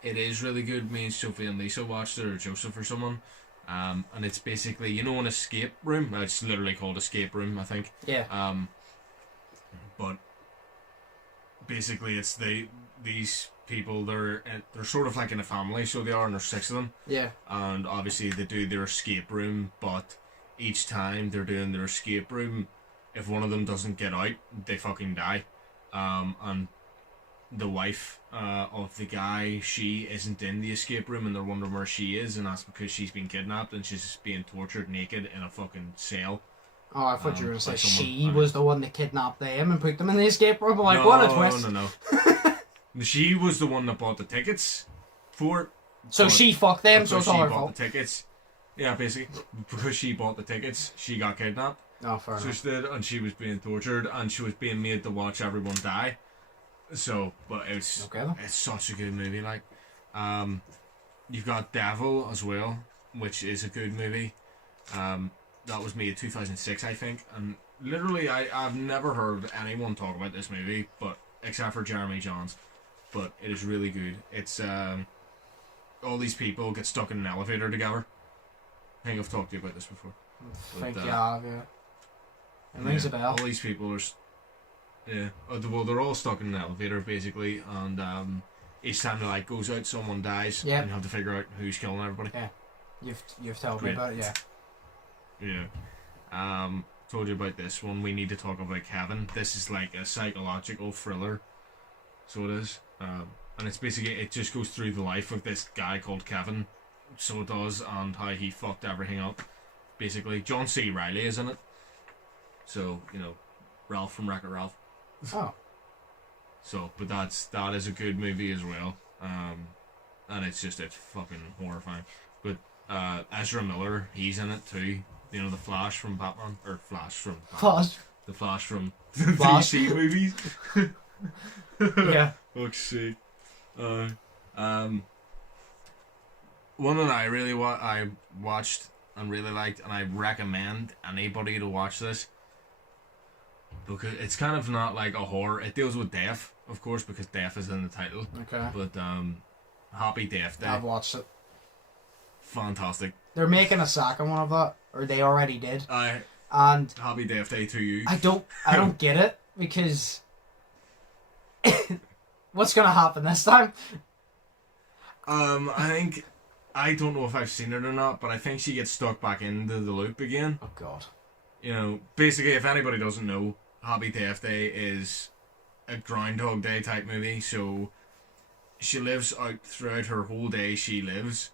it is really good. Me and Sophie and Lisa watched it, or Joseph or someone. And it's basically, an escape room. It's literally called Escape Room, I think. Yeah. But basically, it's these people. They're sort of like in a family, so they are, and there's 6 of them. Yeah. And obviously, they do their escape room, but each time they're doing their escape room, if one of them doesn't get out, they fucking die. And the wife of the guy, she isn't in the escape room, and they're wondering where she is, and that's because she's been kidnapped and she's just being tortured naked in a fucking cell. Oh, I thought you were going to say she was the one that kidnapped them and put them in the escape room. I'm like, what a twist. No. She was the one that bought the tickets for it. So she fucked them, so it's all her fault. The tickets. Yeah, basically. Because she bought the tickets, she got kidnapped. Oh, fair enough. So she did, and she was being tortured, and she was being made to watch everyone die. So, but it's such a good movie. Like, you've got Devil as well, which is a good movie. That was made in 2006, I think, and literally I've never heard anyone talk about this movie, but except for Jeremy Johns. But it is really good. It's all these people get stuck in an elevator together. I think I've talked to you about this before. I think you have, yeah. It rings a bell. All these people are. Yeah. Well, they're all stuck in an elevator basically, and each time the light goes out, someone dies, and you have to figure out who's killing everybody. Yeah. You've told me about it, yeah. Yeah. Told you about this one. We need to talk about Kevin. This is like a psychological thriller. So it is. And it's basically, it just goes through the life of this guy called Kevin. So it does, and how he fucked everything up. Basically, John C. Reilly is in it. So, Ralph from Wreck-It Ralph. Oh. So, but that is a good movie as well. And it's fucking horrifying. But Ezra Miller, he's in it too. The Flash from Batman, or Flash from Batman. Flash. The Flash from the DC movies. Yeah. Fuck's sake. One that I watched and really liked, and I recommend anybody to watch this, because it's kind of not like a horror. It deals with death, of course, because death is in the title. Okay. But Happy Death Day. I've watched it. Fantastic. They're making a second one of that, or they already did. And Happy Death Day to you. I don't get it, because what's gonna happen this time? I think I don't know if I've seen it or not, but I think she gets stuck back into the loop again. Oh God. You know, basically, if anybody doesn't know, Happy Death Day is a Groundhog Day type movie. So she lives out throughout her whole day. She lives,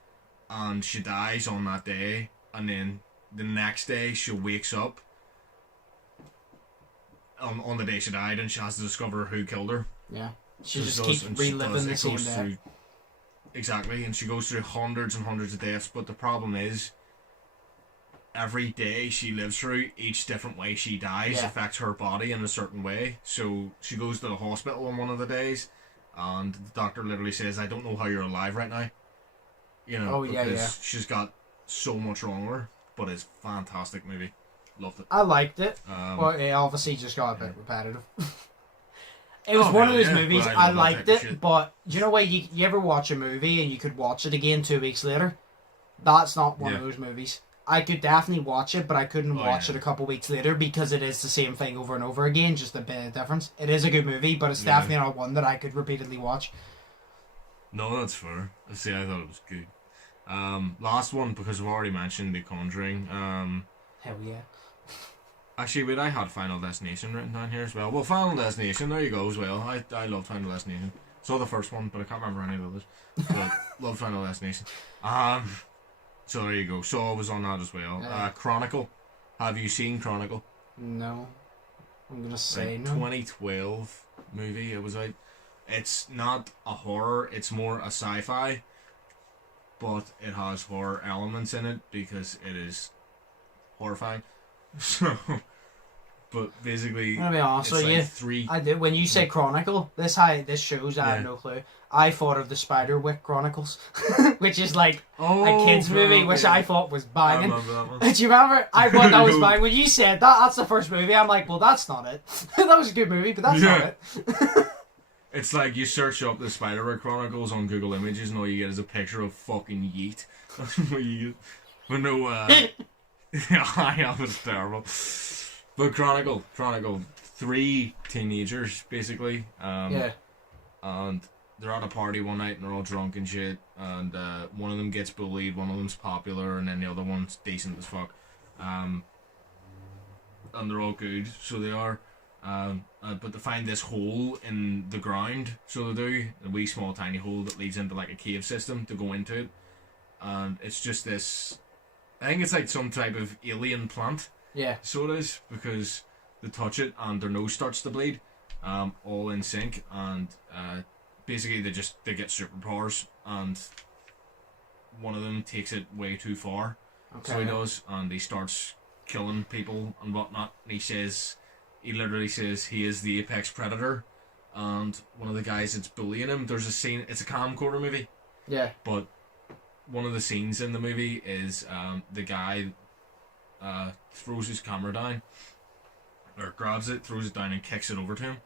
and she dies on that day, and then the next day she wakes up on the day she died, and she has to discover who killed her. Yeah. She just keeps reliving the same day. Exactly, and she goes through hundreds and hundreds of deaths, but the problem is, every day she lives through, each different way she dies affects her body in a certain way. So she goes to the hospital on one of the days, and the doctor literally says, I don't know how you're alive right now. You know, because she's got so much wrong with her, but it's a fantastic movie. Loved it. I liked it, but it obviously just got a bit repetitive. It was one of those movies, I liked it, but do you know what, you ever watch a movie and you could watch it again 2 weeks later? That's not one of those movies. I could definitely watch it, but I couldn't watch it a couple weeks later because it is the same thing over and over again, just a bit of difference. It is a good movie, but it's definitely not one that I could repeatedly watch. No, that's fair. See, I thought it was good. Last one, because we've already mentioned The Conjuring. Hell yeah. Actually, I had Final Destination written down here as well. Well, Final Destination, there you go as well. I love Final Destination. Saw the first one, but I can't remember any of the others. But love Final Destination. So there you go. So I was on that as well. Chronicle. Have you seen Chronicle? No. I'm gonna say no. 2012 movie. It was out. It's not a horror. It's more a sci-fi, but it has horror elements in it because it is horrifying. So, but basically, I'm gonna be honest with you. Three. I did when you say Chronicle. This shows I have no clue. I thought of the Spiderwick Chronicles, which is like a kids movie, which I thought was banging. I remember that one. Do you remember? I thought that was banging. When you said that's the first movie. I'm like, well, that's not it. That was a good movie, but that's not it. It's like you search up the Spiderwick Chronicles on Google Images, and all you get is a picture of fucking Yeet. That's what you get. But no, yeah, I have it's terrible. But Chronicle, 3 teenagers basically. And they're at a party one night and they're all drunk and shit. And one of them gets bullied, one of them's popular, and then the other one's decent as fuck. And they're all good, so they are. But they find this hole in the ground, so they do, a wee small tiny hole that leads into like a cave system to go into it. And it's just this. I think it's like some type of alien plant. Yeah. So it is, because they touch it and their nose starts to bleed, all in sync, and basically they get superpowers, and one of them takes it way too far. Okay. So he does, and he starts killing people and whatnot. And he literally says he is the apex predator, and one of the guys that's bullying him, there's a scene, it's a camcorder movie. Yeah. But one of the scenes in the movie is the guy throws his camera down, or grabs it, throws it down and kicks it over to him.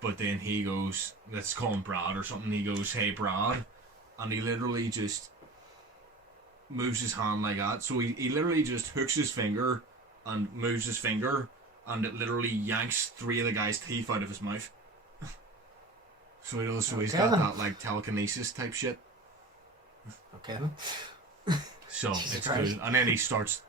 But then he goes, let's call him Brad or something, he goes, hey Brad, and he literally just moves his hand like that. So he literally just hooks his finger and moves his finger, and it literally yanks 3 of the guy's teeth out of his mouth. So he does, he's got that like telekinesis type shit. Okay. So it's cool, and then he starts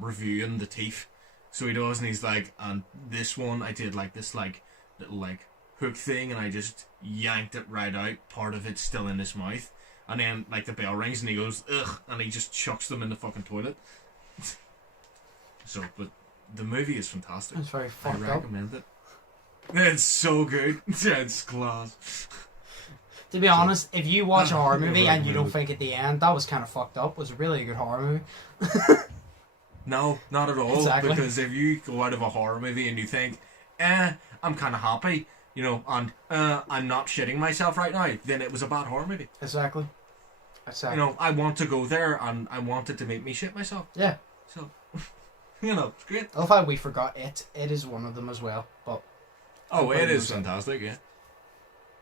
reviewing the teeth. So he does, and he's like, and this one I did like this like little like hook thing, and I just yanked it right out. Part of it's still in his mouth, and then like the bell rings, and he goes ugh, and he just chucks them in the fucking toilet. So, but the movie is fantastic. It's very fucked up. I recommend it. It's so good. Yeah, it's class. To be honest, if you watch a horror movie and you don't think at the end that was kind of fucked up, was a really good horror movie. No, not at all. Exactly. Because if you go out of a horror movie and you think, I'm kind of happy, you know, and I'm not shitting myself right now, then it was a bad horror movie. Exactly. You know, I want to go there and I want it to make me shit myself. Yeah. So, you know, it's great. I love how we forgot it. It is one of them as well. But it is fantastic, yeah.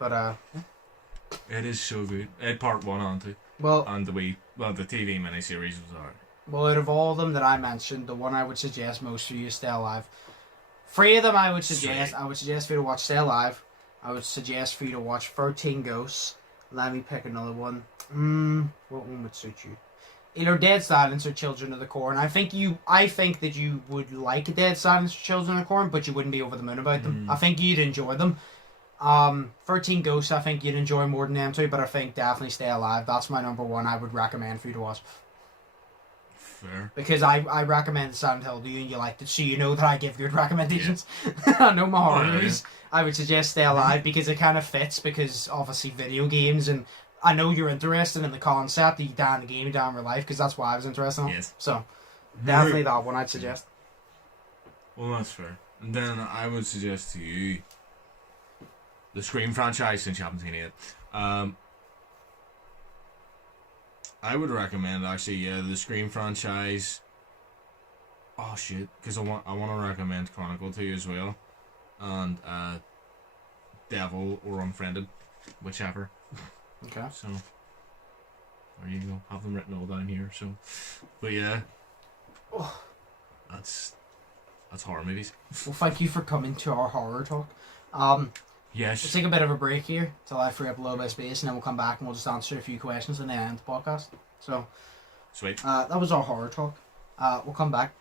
But, it is so good. It had part 1 on 2. Well, and the TV miniseries was alright. Well, out of all of them that I mentioned, the one I would suggest most for you is Stay Alive. 3 of them I would suggest. I would suggest for you to watch Stay Alive. I would suggest for you to watch 13 Ghosts. Let me pick another one. What one would suit you? Either Dead Silence or Children of the Corn. I think that you would like Dead Silence or Children of the Corn, but you wouldn't be over the moon about them. I think you'd enjoy them. 13 Ghosts, I think you'd enjoy more than them two, but I think definitely Stay Alive. That's my number one I would recommend for you to watch. Fair. Because I recommended Silent Hill to you and you liked it, so you know that I give good recommendations. Yeah. I know my horror movies. I would suggest Stay Alive because it kind of fits, because obviously video games, and I know you're interested in the concept that you die in the game, you die in real life, because that's why I was interested in it. Yes. So, definitely that one I'd suggest. Well, that's fair. And then I would suggest to you the Scream franchise, since you haven't seen it yet. I would recommend, actually, the Scream franchise. Oh, shit. Because I want to recommend Chronicle to you as well. And Devil or Unfriended, whichever. Okay. So, there you go. Have them written all down here. So, but yeah, that's horror movies. Well, thank you for coming to our horror talk. Yes. We'll take a bit of a break here till I free up a little bit of space, and then we'll come back and we'll just answer a few questions and then end the podcast. So, sweet. That was our horror talk. We'll come back.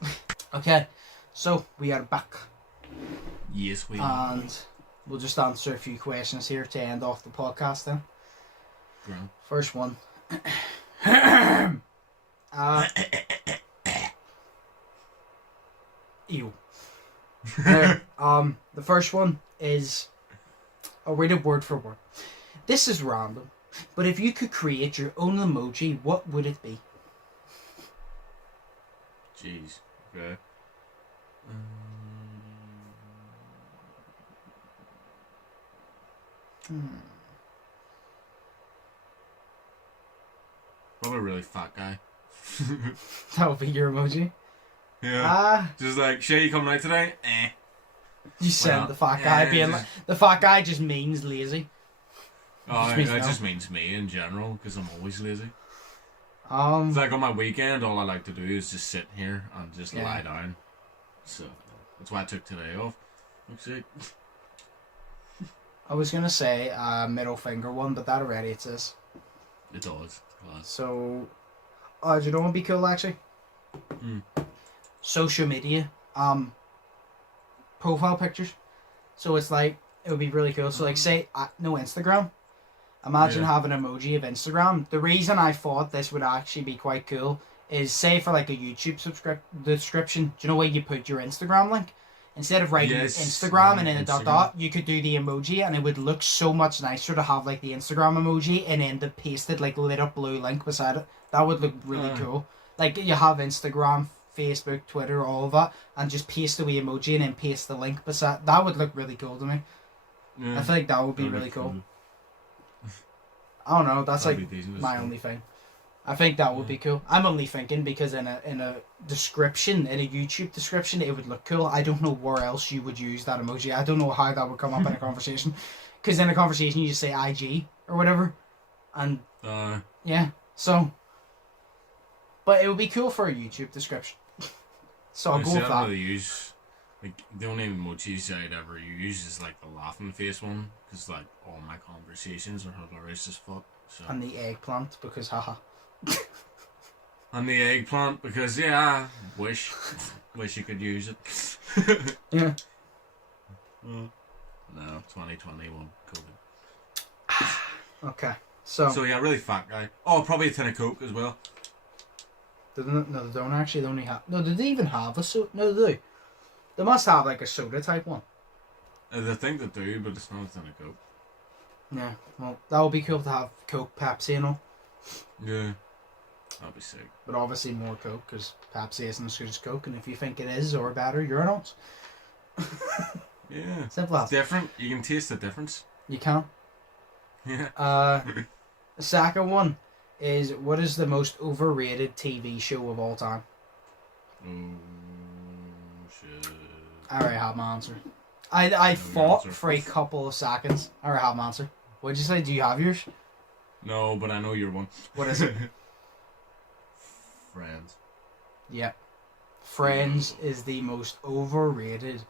Okay, so we are back. Yes, we are. And we'll just answer a few questions here to end off the podcast then. Grand. First one. Ew. There, the first one is, I'll read it word for word. This is random, but if you could create your own emoji, what would it be? Jeez. Okay. Probably a really fat guy. That would be your emoji? Yeah. Just like, Shay, you coming out today? You send the fat guy being like, the fat guy just means lazy. Oh, it just means me in general, because I'm always lazy. It's like on my weekend, all I like to do is just sit here and just lie down. So, that's why I took today off. Looks like. I was gonna say middle finger one, but that already it says. It does. Glad. So, do you know what would be cool actually? Social media, profile pictures. So it's like, it would be really cool. So like, say, no Instagram. Imagine having an emoji of Instagram. The reason I thought this would actually be quite cool is, say for like a YouTube description, do you know where you put your Instagram link? Instead of writing Instagram and then a dot, you could do the emoji, and it would look so much nicer to have like the Instagram emoji and then the pasted like lit up blue link beside it. That would look really cool. Like you have Instagram, Facebook, Twitter, all of that, and just paste the wee emoji and then paste the link beside. That would look really cool to me. Yeah, I feel like that would be really cool. I don't know. That's like my only thing. I think that would be cool. I'm only thinking because in a description, in a YouTube description, it would look cool. I don't know where else you would use that emoji. I don't know how that would come up in a conversation. Because in a conversation, you just say IG or whatever, and yeah. So, but it would be cool for a YouTube description. So I'll go with that. Really use, like, the only emojis I'd ever use is like the laughing face one, because like all my conversations are hilarious as fuck. So. And the eggplant, because haha. And the eggplant, because wish you could use it. Yeah. No, 2021 COVID. Okay, so yeah, really fat guy. Oh, probably a tin of Coke as well. No, they don't actually. They only have. No, do they even have a soda? No, they do. They must have like a soda type one. They think they do, but it's not a tin of Coke. Yeah, well, that would be cool to have Coke, Pepsi, and all. Yeah, that'd be sick. But obviously more Coke, because Pepsi isn't as good as Coke, and if you think it is or better, you're not. Yeah, simple as. It's different. You can taste the difference. You can. Yeah. The second one is, what is the most overrated TV show of all time? Oh shit! I already have my answer. I thought for a couple of seconds. I already have my answer. What'd you say? Do you have yours? No, but I know your one. What is it? Friends. Yeah. Friends is the most overrated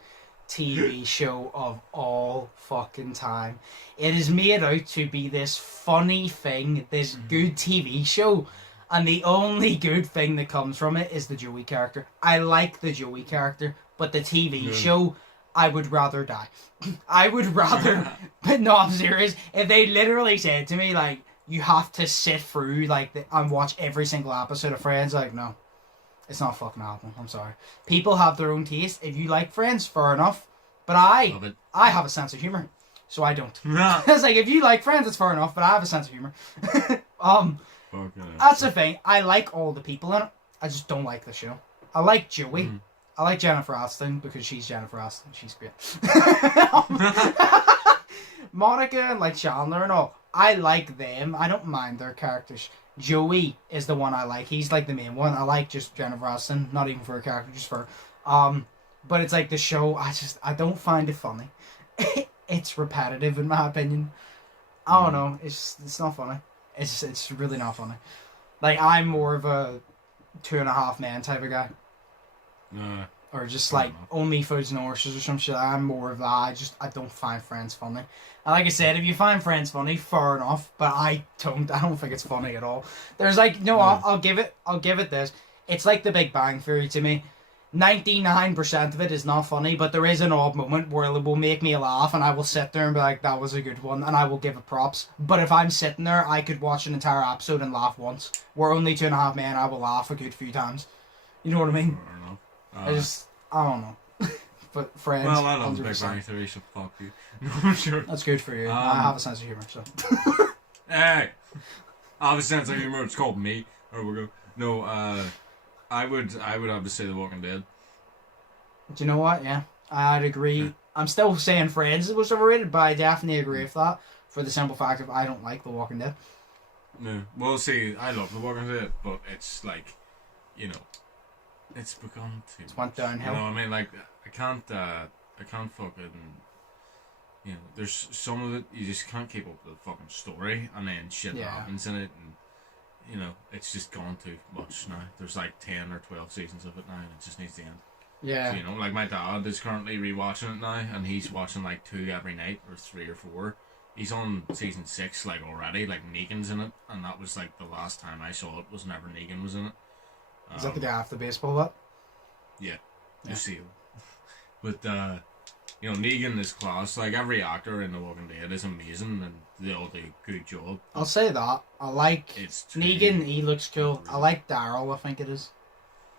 TV show of all fucking time. It is made out to be this funny thing, this good TV show, and the only good thing that comes from it is the Joey character. I like the Joey character, but the TV show, I would rather die. I would rather, but no, I'm serious. If they literally said to me, like, you have to sit through, like, and watch every single episode of Friends, like, no. It's not fucking happening. I'm sorry. People have their own taste. If you like Friends, fair enough. But I have a sense of humor, so I don't. It's like, if you like Friends, it's fair enough. But I have a sense of humor. That's the thing. I like all the people in it. I just don't like the show. I like Joey. I like Jennifer Aniston because she's Jennifer Aniston. She's great. Monica and like Chandler and all. I like them. I don't mind their characters. Joey is the one I like. He's like the main one. I like just Jennifer Aniston, not even for a character, just for but it's like the show, I don't find it funny. It's repetitive in my opinion. I don't know. It's not funny. It's really not funny. Like, I'm more of a 2.5 Men type of guy. Or just like Only Foods and Horses or some shit. I'm more of that. I don't find Friends funny. And like I said, if you find Friends funny, fair enough. But I don't think it's funny at all. There's like, no, I'll give it this. It's like The Big Bang Theory to me. 99% of it is not funny, but there is an odd moment where it will make me laugh, and I will sit there and be like, that was a good one, and I will give it props. But if I'm sitting there, I could watch an entire episode and laugh once. Where Only 2.5 Men, I will laugh a good few times. You know what I mean? I don't know. But Friends. Well, I love Big Bang Theory, so fuck you. No, sure. That's good for you. I have a sense of humor, so. Hey! I have a sense of humor, it's called me. Or we'll go. No, I would have to say The Walking Dead. Do you know what? Yeah. I'd agree. Yeah. I'm still saying Friends was overrated, but I definitely agree with that. For the simple fact of I don't like The Walking Dead. No. Well, see, I love The Walking Dead, but it's like, it's become too It's went downhill. I mean, like, I can't fucking, there's some of it, you just can't keep up with the fucking story, and then shit happens in it, and, it's just gone too much now. There's like 10 or 12 seasons of it now, and it just needs to end. Yeah. So, like, my dad is currently rewatching it now, and he's watching like 2 every night, or 3 or 4. He's on season 6, like, already, like, Negan's in it, and that was like the last time I saw it was whenever Negan was in it. Is that the guy after baseball, what? Yeah. Lucille. But, Negan is class. Like, every actor in The Walking Dead is amazing, and they all do a good job. I'll say that. I like Negan, he looks cool. I like Daryl, I think it is.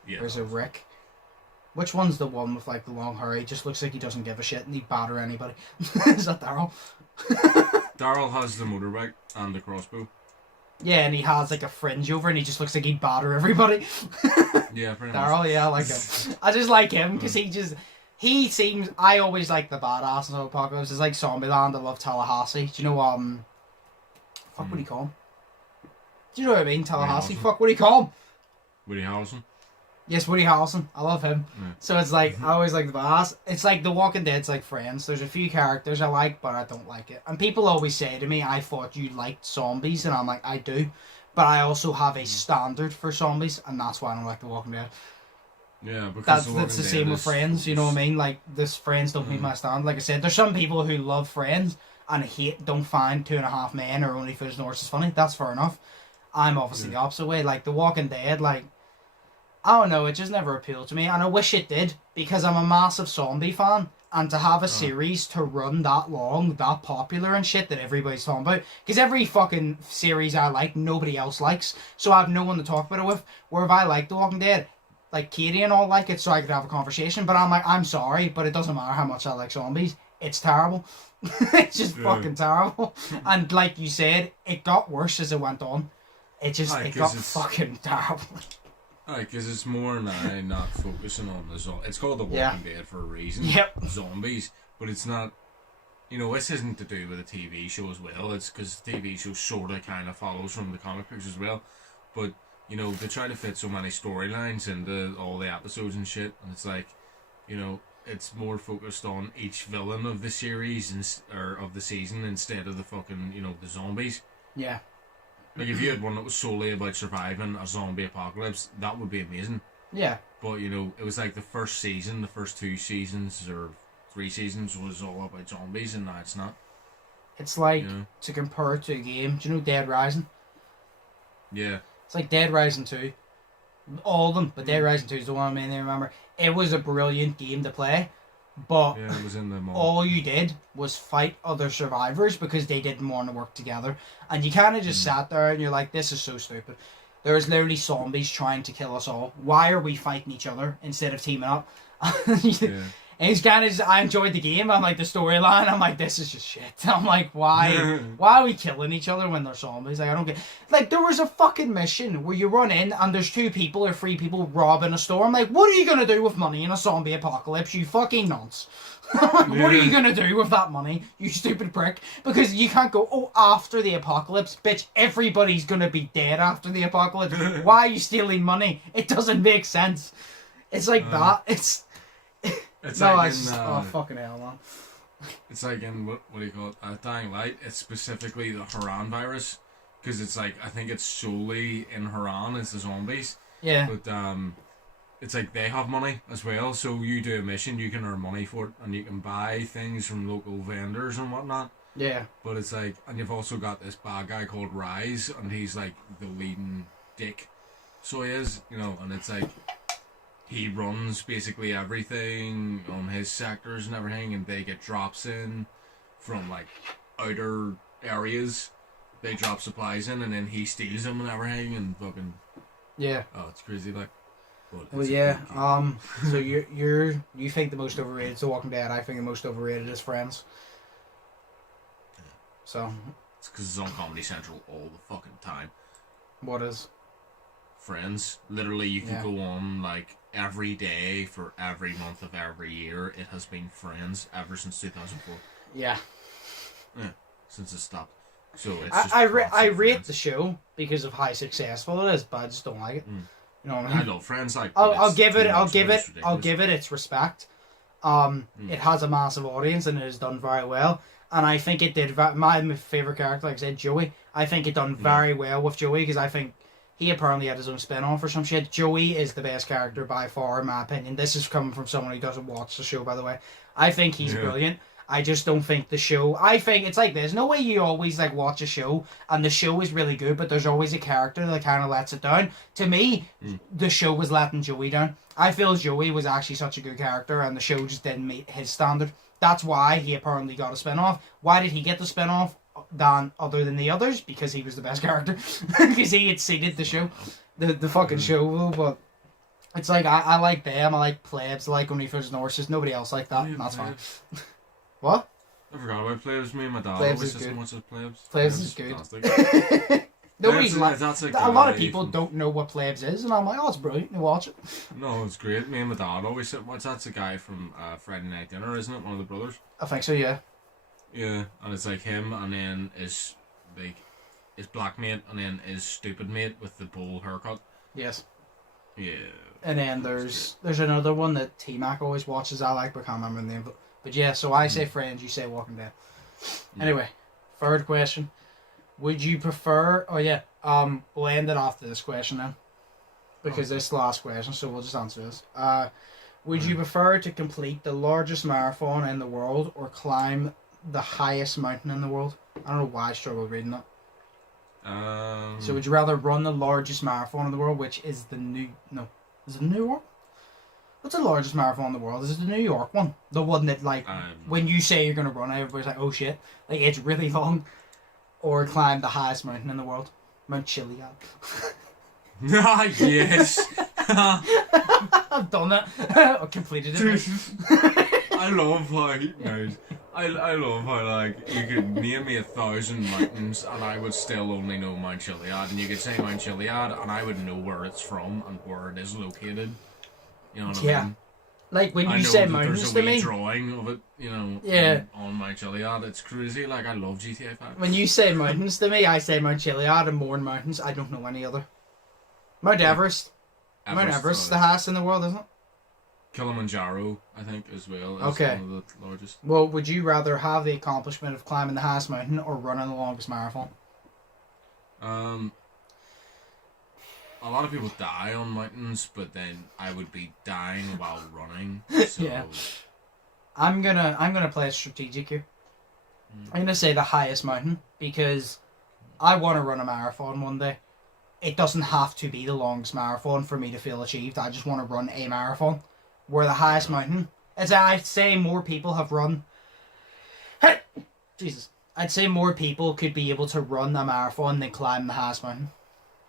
Yeah. Or is it Rick? Which one's the one with, like, the long hair? He just looks like he doesn't give a shit and he'd batter anybody. Is that Daryl? Daryl has the motorbike and the crossbow. Yeah, and he has like a fringe over, and he just looks like he'd batter everybody. Yeah, pretty much. Daryl, yeah, I like him. I just like him because he seems. I always like the badass in the apocalypse. It's like Zombieland. I love Tallahassee. Do you know fuck, what do you call him? Do you know what I mean? Tallahassee. Fuck, what do you call him? Woody Harrelson. Yes, Woody Harrelson. I love him. Yeah. So it's like, I always like the badass. It's like The Walking Dead's like Friends. There's a few characters I like, but I don't like it. And people always say to me, I thought you liked zombies. And I'm like, I do. But I also have a standard for zombies, and that's why I don't like The Walking Dead. Yeah, because that's the same with Friends, you know what I mean? Like, this Friends don't meet my standard. Like I said, there's some people who love Friends and don't find 2.5 Men or Only Foods and Horses funny. That's fair enough. I'm obviously the opposite way. Like, The Walking Dead, like, I don't know, it just never appealed to me, and I wish it did, because I'm a massive zombie fan, and to have a series to run that long, that popular and shit that everybody's talking about, because every fucking series I like, nobody else likes, so I have no one to talk about it with, where if I like The Walking Dead, like Katie and all like it, so I could have a conversation, but I'm like, I'm sorry, but it doesn't matter how much I like zombies, it's terrible. It's just fucking terrible. And like you said, it got worse as it went on. It got fucking terrible. Because it's more now not focusing on the zombies. It's called The Walking Dead for a reason. Yep. Zombies. But it's not... this isn't to do with the TV show as well. It's because the TV show sort of kind of follows from the comic books as well. But, they try to fit so many storylines into all the episodes and shit. And it's like, it's more focused on each villain of the series or of the season instead of the fucking, the zombies. Yeah. Like, if you had one that was solely about surviving a zombie apocalypse, that would be amazing. Yeah. But, it was like the first 2 seasons, or 3 seasons was all about zombies, and now it's not. It's like, to compare it to a game, do you know Dead Rising? Yeah. It's like Dead Rising 2. All of them, but Dead Rising 2 is the one I mainly remember. It was a brilliant game to play, but it was in the mall. All you did was fight other survivors because they didn't want to work together. And you kind of just sat there and you're like, this is so stupid. There's literally zombies trying to kill us all. Why are we fighting each other instead of teaming up? And he's kind of I enjoyed the game. I'm like, the storyline. I'm like, this is just shit. I'm like, why are we killing each other when they're zombies? Like, I don't get. Like, there was a fucking mission where you run in and there's 2 people or 3 people robbing a store. I'm like, what are you gonna do with money in a zombie apocalypse? You fucking nonce. What are you gonna do with that money, you stupid prick? Because you can't go, oh, after the apocalypse, bitch. Everybody's gonna be dead after the apocalypse. Why are you stealing money? It doesn't make sense. It's like that. It's no, like oh, fucking hell, man. It's like in, what do you call it? Dying Light. It's specifically the Haran virus. Because it's like, I think it's solely in Haran, it's the zombies. Yeah. But, it's like they have money as well. So you do a mission, you can earn money for it. And you can buy things from local vendors and whatnot. Yeah. But it's like, and you've also got this bad guy called Rise. And he's like the leading dick. So he is, and it's like, he runs basically everything on his sectors and everything, and they get drops in from like outer areas. They drop supplies in, and then he steals them and everything, and fucking. Yeah. Oh, it's crazy, like. Well, yeah. So you think the most overrated is The Walking Dead. I think the most overrated is Friends. Yeah. So. It's because it's on Comedy Central all the fucking time. What is? Friends. Literally, you can go on like every day for every month of every year. It has been Friends ever since 2004. Yeah. Yeah, since it stopped. So it's just I rate the show because of how successful it is, but I just don't like it. You know what I mean? I love Friends. Like I'll give it its respect. It has a massive audience and it has done very well. And I think it did. My favorite character, like I said, Joey. I think it done very well with Joey because I think he apparently had his own spin-off or some shit. Joey is the best character by far, in my opinion. This is coming from someone who doesn't watch the show, by the way. I think he's brilliant. I just don't think the show... I think it's like this. No way you always like watch a show and the show is really good, but there's always a character that kind of lets it down. To me, the show was letting Joey down. I feel Joey was actually such a good character and the show just didn't meet his standard. That's why he apparently got a spin-off. Why did he get the spin-off other than the others? Because he was the best character. Because he had seeded the show. The fucking show, but... It's like, I like them, I like Plebs, I like Only Fools and Horses. Nobody else like that, and that's fine. What? I forgot about Plebs. Me and my dad Plebs always is good. watch Plebs. Plebs is good. Nobody's like a lot of people don't know what Plebs is, and I'm like, oh, it's brilliant. You watch it. No, it's great. Me and my dad always sit watch. That's a guy from Friday Night Dinner, isn't it? One of the brothers. I think so. Yeah. Yeah, and it's like him, and then his black mate, and then his stupid mate with the bowl haircut. Yes. Yeah. And then there's another one that T-Mac always watches. I like, but I can't remember the name. But yeah, so I say Friends, you say Walking Dead. Anyway, third question. Would you prefer... Oh yeah, we'll end it after this question then. Because this is the last question, so we'll just answer this. Would you prefer to complete the largest marathon in the world or climb the highest mountain in the world? I don't know why I struggled reading that. So would you rather run the largest marathon in the world, which is the is it New York? What's the largest marathon in the world? Is it the New York one? The one that, like, when you say you're going to run it, everybody's like, oh shit. Like, it's really long. Or climb the highest mountain in the world. Mount Chiliad. Ah, yes! I've done it. I completed it. I love how... Nice. I love how, like, you could name me 1,000 mountains and I would still only know Mount Chiliad. And you could say Mount Chiliad and I would know where it's from and where it is located. You know what I mean? Like when you say mountains to me. There's a drawing of it, you know, on Mount Chiliad. It's crazy. Like, I love GTA 5. When you say mountains to me, I say Mount Chiliad and more mountains. I don't know any other. Mount Everest. Mount Everest is the highest in the world, isn't it? Kilimanjaro, I think, as well. Is one of the largest. Well, would you rather have the accomplishment of climbing the highest mountain or running the longest marathon? A lot of people die on mountains, but then I would be dying while running. So, I'm gonna play it strategic here. I'm gonna say the highest mountain because I want to run a marathon one day. It doesn't have to be the longest marathon for me to feel achieved. I just want to run a marathon. Where the highest mountain, as I'd say, more people have run. Jesus, I'd say more people could be able to run a marathon than climb the highest mountain.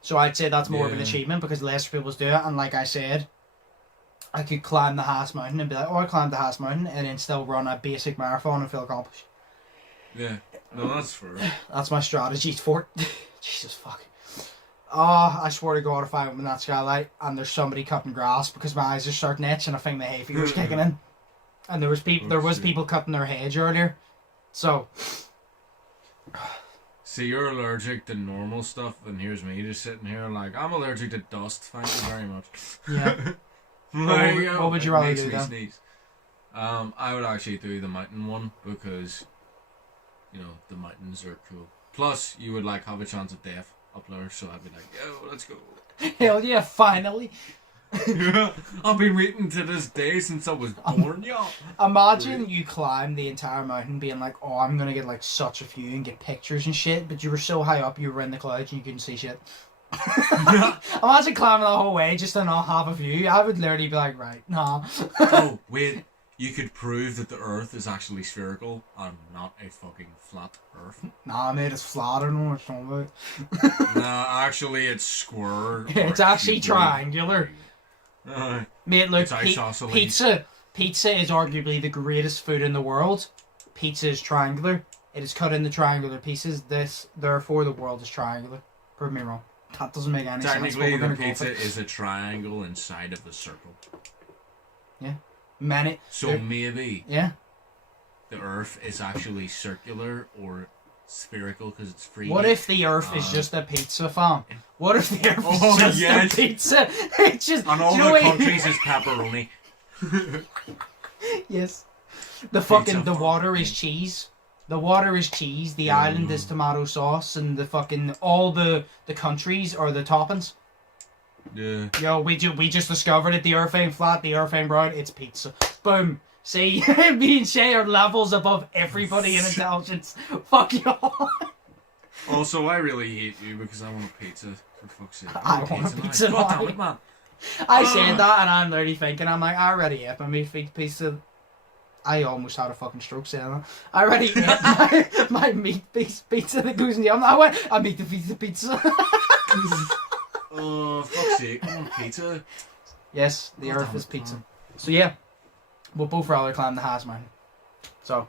So I'd say that's more of an achievement because less people do it. And like I said, I could climb the highest mountain and be like, oh, I climbed the highest mountain, and then still run a basic marathon and feel accomplished. Yeah, no, that's fair. That's my strategy for it. Jesus fuck. Oh, I swear to God, if I open that skylight and there's somebody cutting grass because my eyes are starting to itch and I think the hay fever's kicking in, and there was people cutting their hedge earlier, so. See, you're allergic to normal stuff, and here's me just sitting here like, I'm allergic to dust. Thank you very much. Yeah. What would you rather do then? Sneeze. I would actually do the mountain one because, the mountains are cool. Plus, you would like have a chance of death up there, so I'd be like, yo, let's go. Hell yeah, finally. I've been waiting to this day since I was born, yo. Imagine you climb the entire mountain being like, oh, I'm gonna get like such a view and get pictures and shit, but you were so high up, you were in the clouds and you couldn't see shit. Imagine climbing the whole way just to not have a view. I would literally be like, right, nah. Oh, wait. You could prove that the Earth is actually spherical and not a fucking flat Earth. Nah, mate, it's flat. I don't know what you're talking about. Nah, actually, it's square. It's actually triangular. Mate, look, pizza is arguably the greatest food in the world. Pizza is triangular. It is cut into triangular pieces. Therefore, the world is triangular. Prove me wrong. That doesn't make any sense. Technically, the pizza is a triangle inside of a circle. Yeah. Maybe the Earth is actually circular or spherical because it's free. What if the Earth is just a pizza farm? What if the Earth is just a pizza? It's just and all the countries is pepperoni. Yes. The water is cheese. The water is cheese. The island is tomato sauce, and all the countries are the toppings. Yeah. Yo, we just discovered it. The Earth ain't flat. The Earth ain't round. It's pizza. Boom. See, me and Shay are levels above everybody in intelligence. Fuck y'all. Also, I really hate you because I want a pizza. For fuck's sake, I want a pizza. God damn it, man. I said that, and I'm literally thinking, I'm like, I already ate my meat pizza. I almost had a fucking stroke saying that. I already ate my meat pizza that goes in the oven. I meat the pizza. Oh, fuck's sake, I want pizza. Yes, the Earth is pizza. So yeah, we'll both rather climb the highest mountain. So,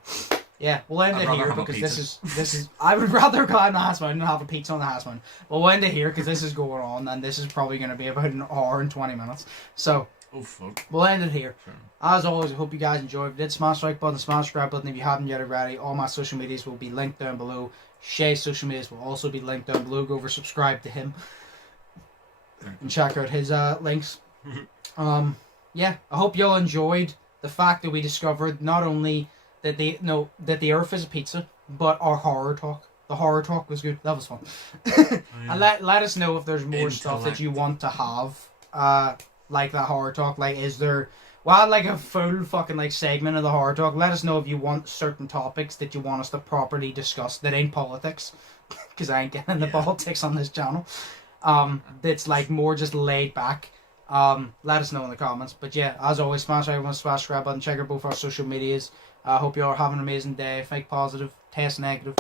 yeah, we'll end it here because this is. I would rather climb the highest mountain and have a pizza on the highest mountain. We'll end it here because this is going on, and this is probably going to be about an hour and 20 minutes. So, oh fuck, we'll end it here. Sure. As always, I hope you guys enjoyed. If you did, smash the like button, smash the subscribe button if you haven't yet already. All my social medias will be linked down below. Shay's social medias will also be linked down below. Go over, subscribe to him, and check out his links. Yeah, I hope y'all enjoyed the fact that we discovered not only that the Earth is a pizza, but our horror talk. The horror talk was good. That was fun. And let us know if there's more stuff that you want to have, like that horror talk. Like, is there like a full fucking like segment of the horror talk? Let us know if you want certain topics that you want us to properly discuss that ain't politics, because I ain't getting into politics on this channel. That's like more just laid back. Let us know in the comments. But yeah, as always, smash everyone, smash subscribe button, check out both our social medias. I hope you all are having an amazing day. Fake positive, test negative.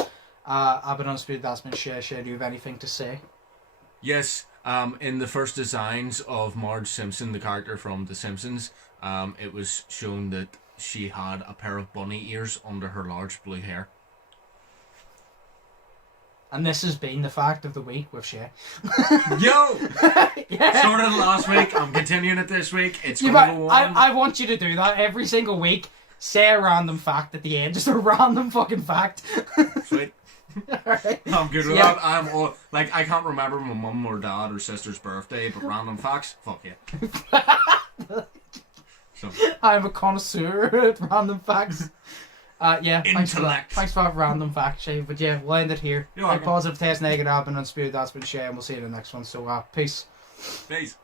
I've been Undisputed, that's been Sheas. Do you have anything to say? Yes, in the first designs of Marge Simpson, the character from The Simpsons, it was shown that she had a pair of bunny ears under her large blue hair. And this has been the fact of the week with Shay. Yo! Started last week, I'm continuing it this week. It's going to go on. I want you to do that every single week. Say a random fact at the end. Just a random fucking fact. Sweet. Right. I'm good with that. I'm all, like, I can't remember my mum or dad or sister's birthday, but random facts, fuck yeah. So. I'm a connoisseur at random facts. Yeah, intellect. Thanks for that random fact, Shay. But yeah, we'll end it here. Positive, test negative, I've been Undisputed, that's been Shay, and we'll see you in the next one. So, peace. Peace.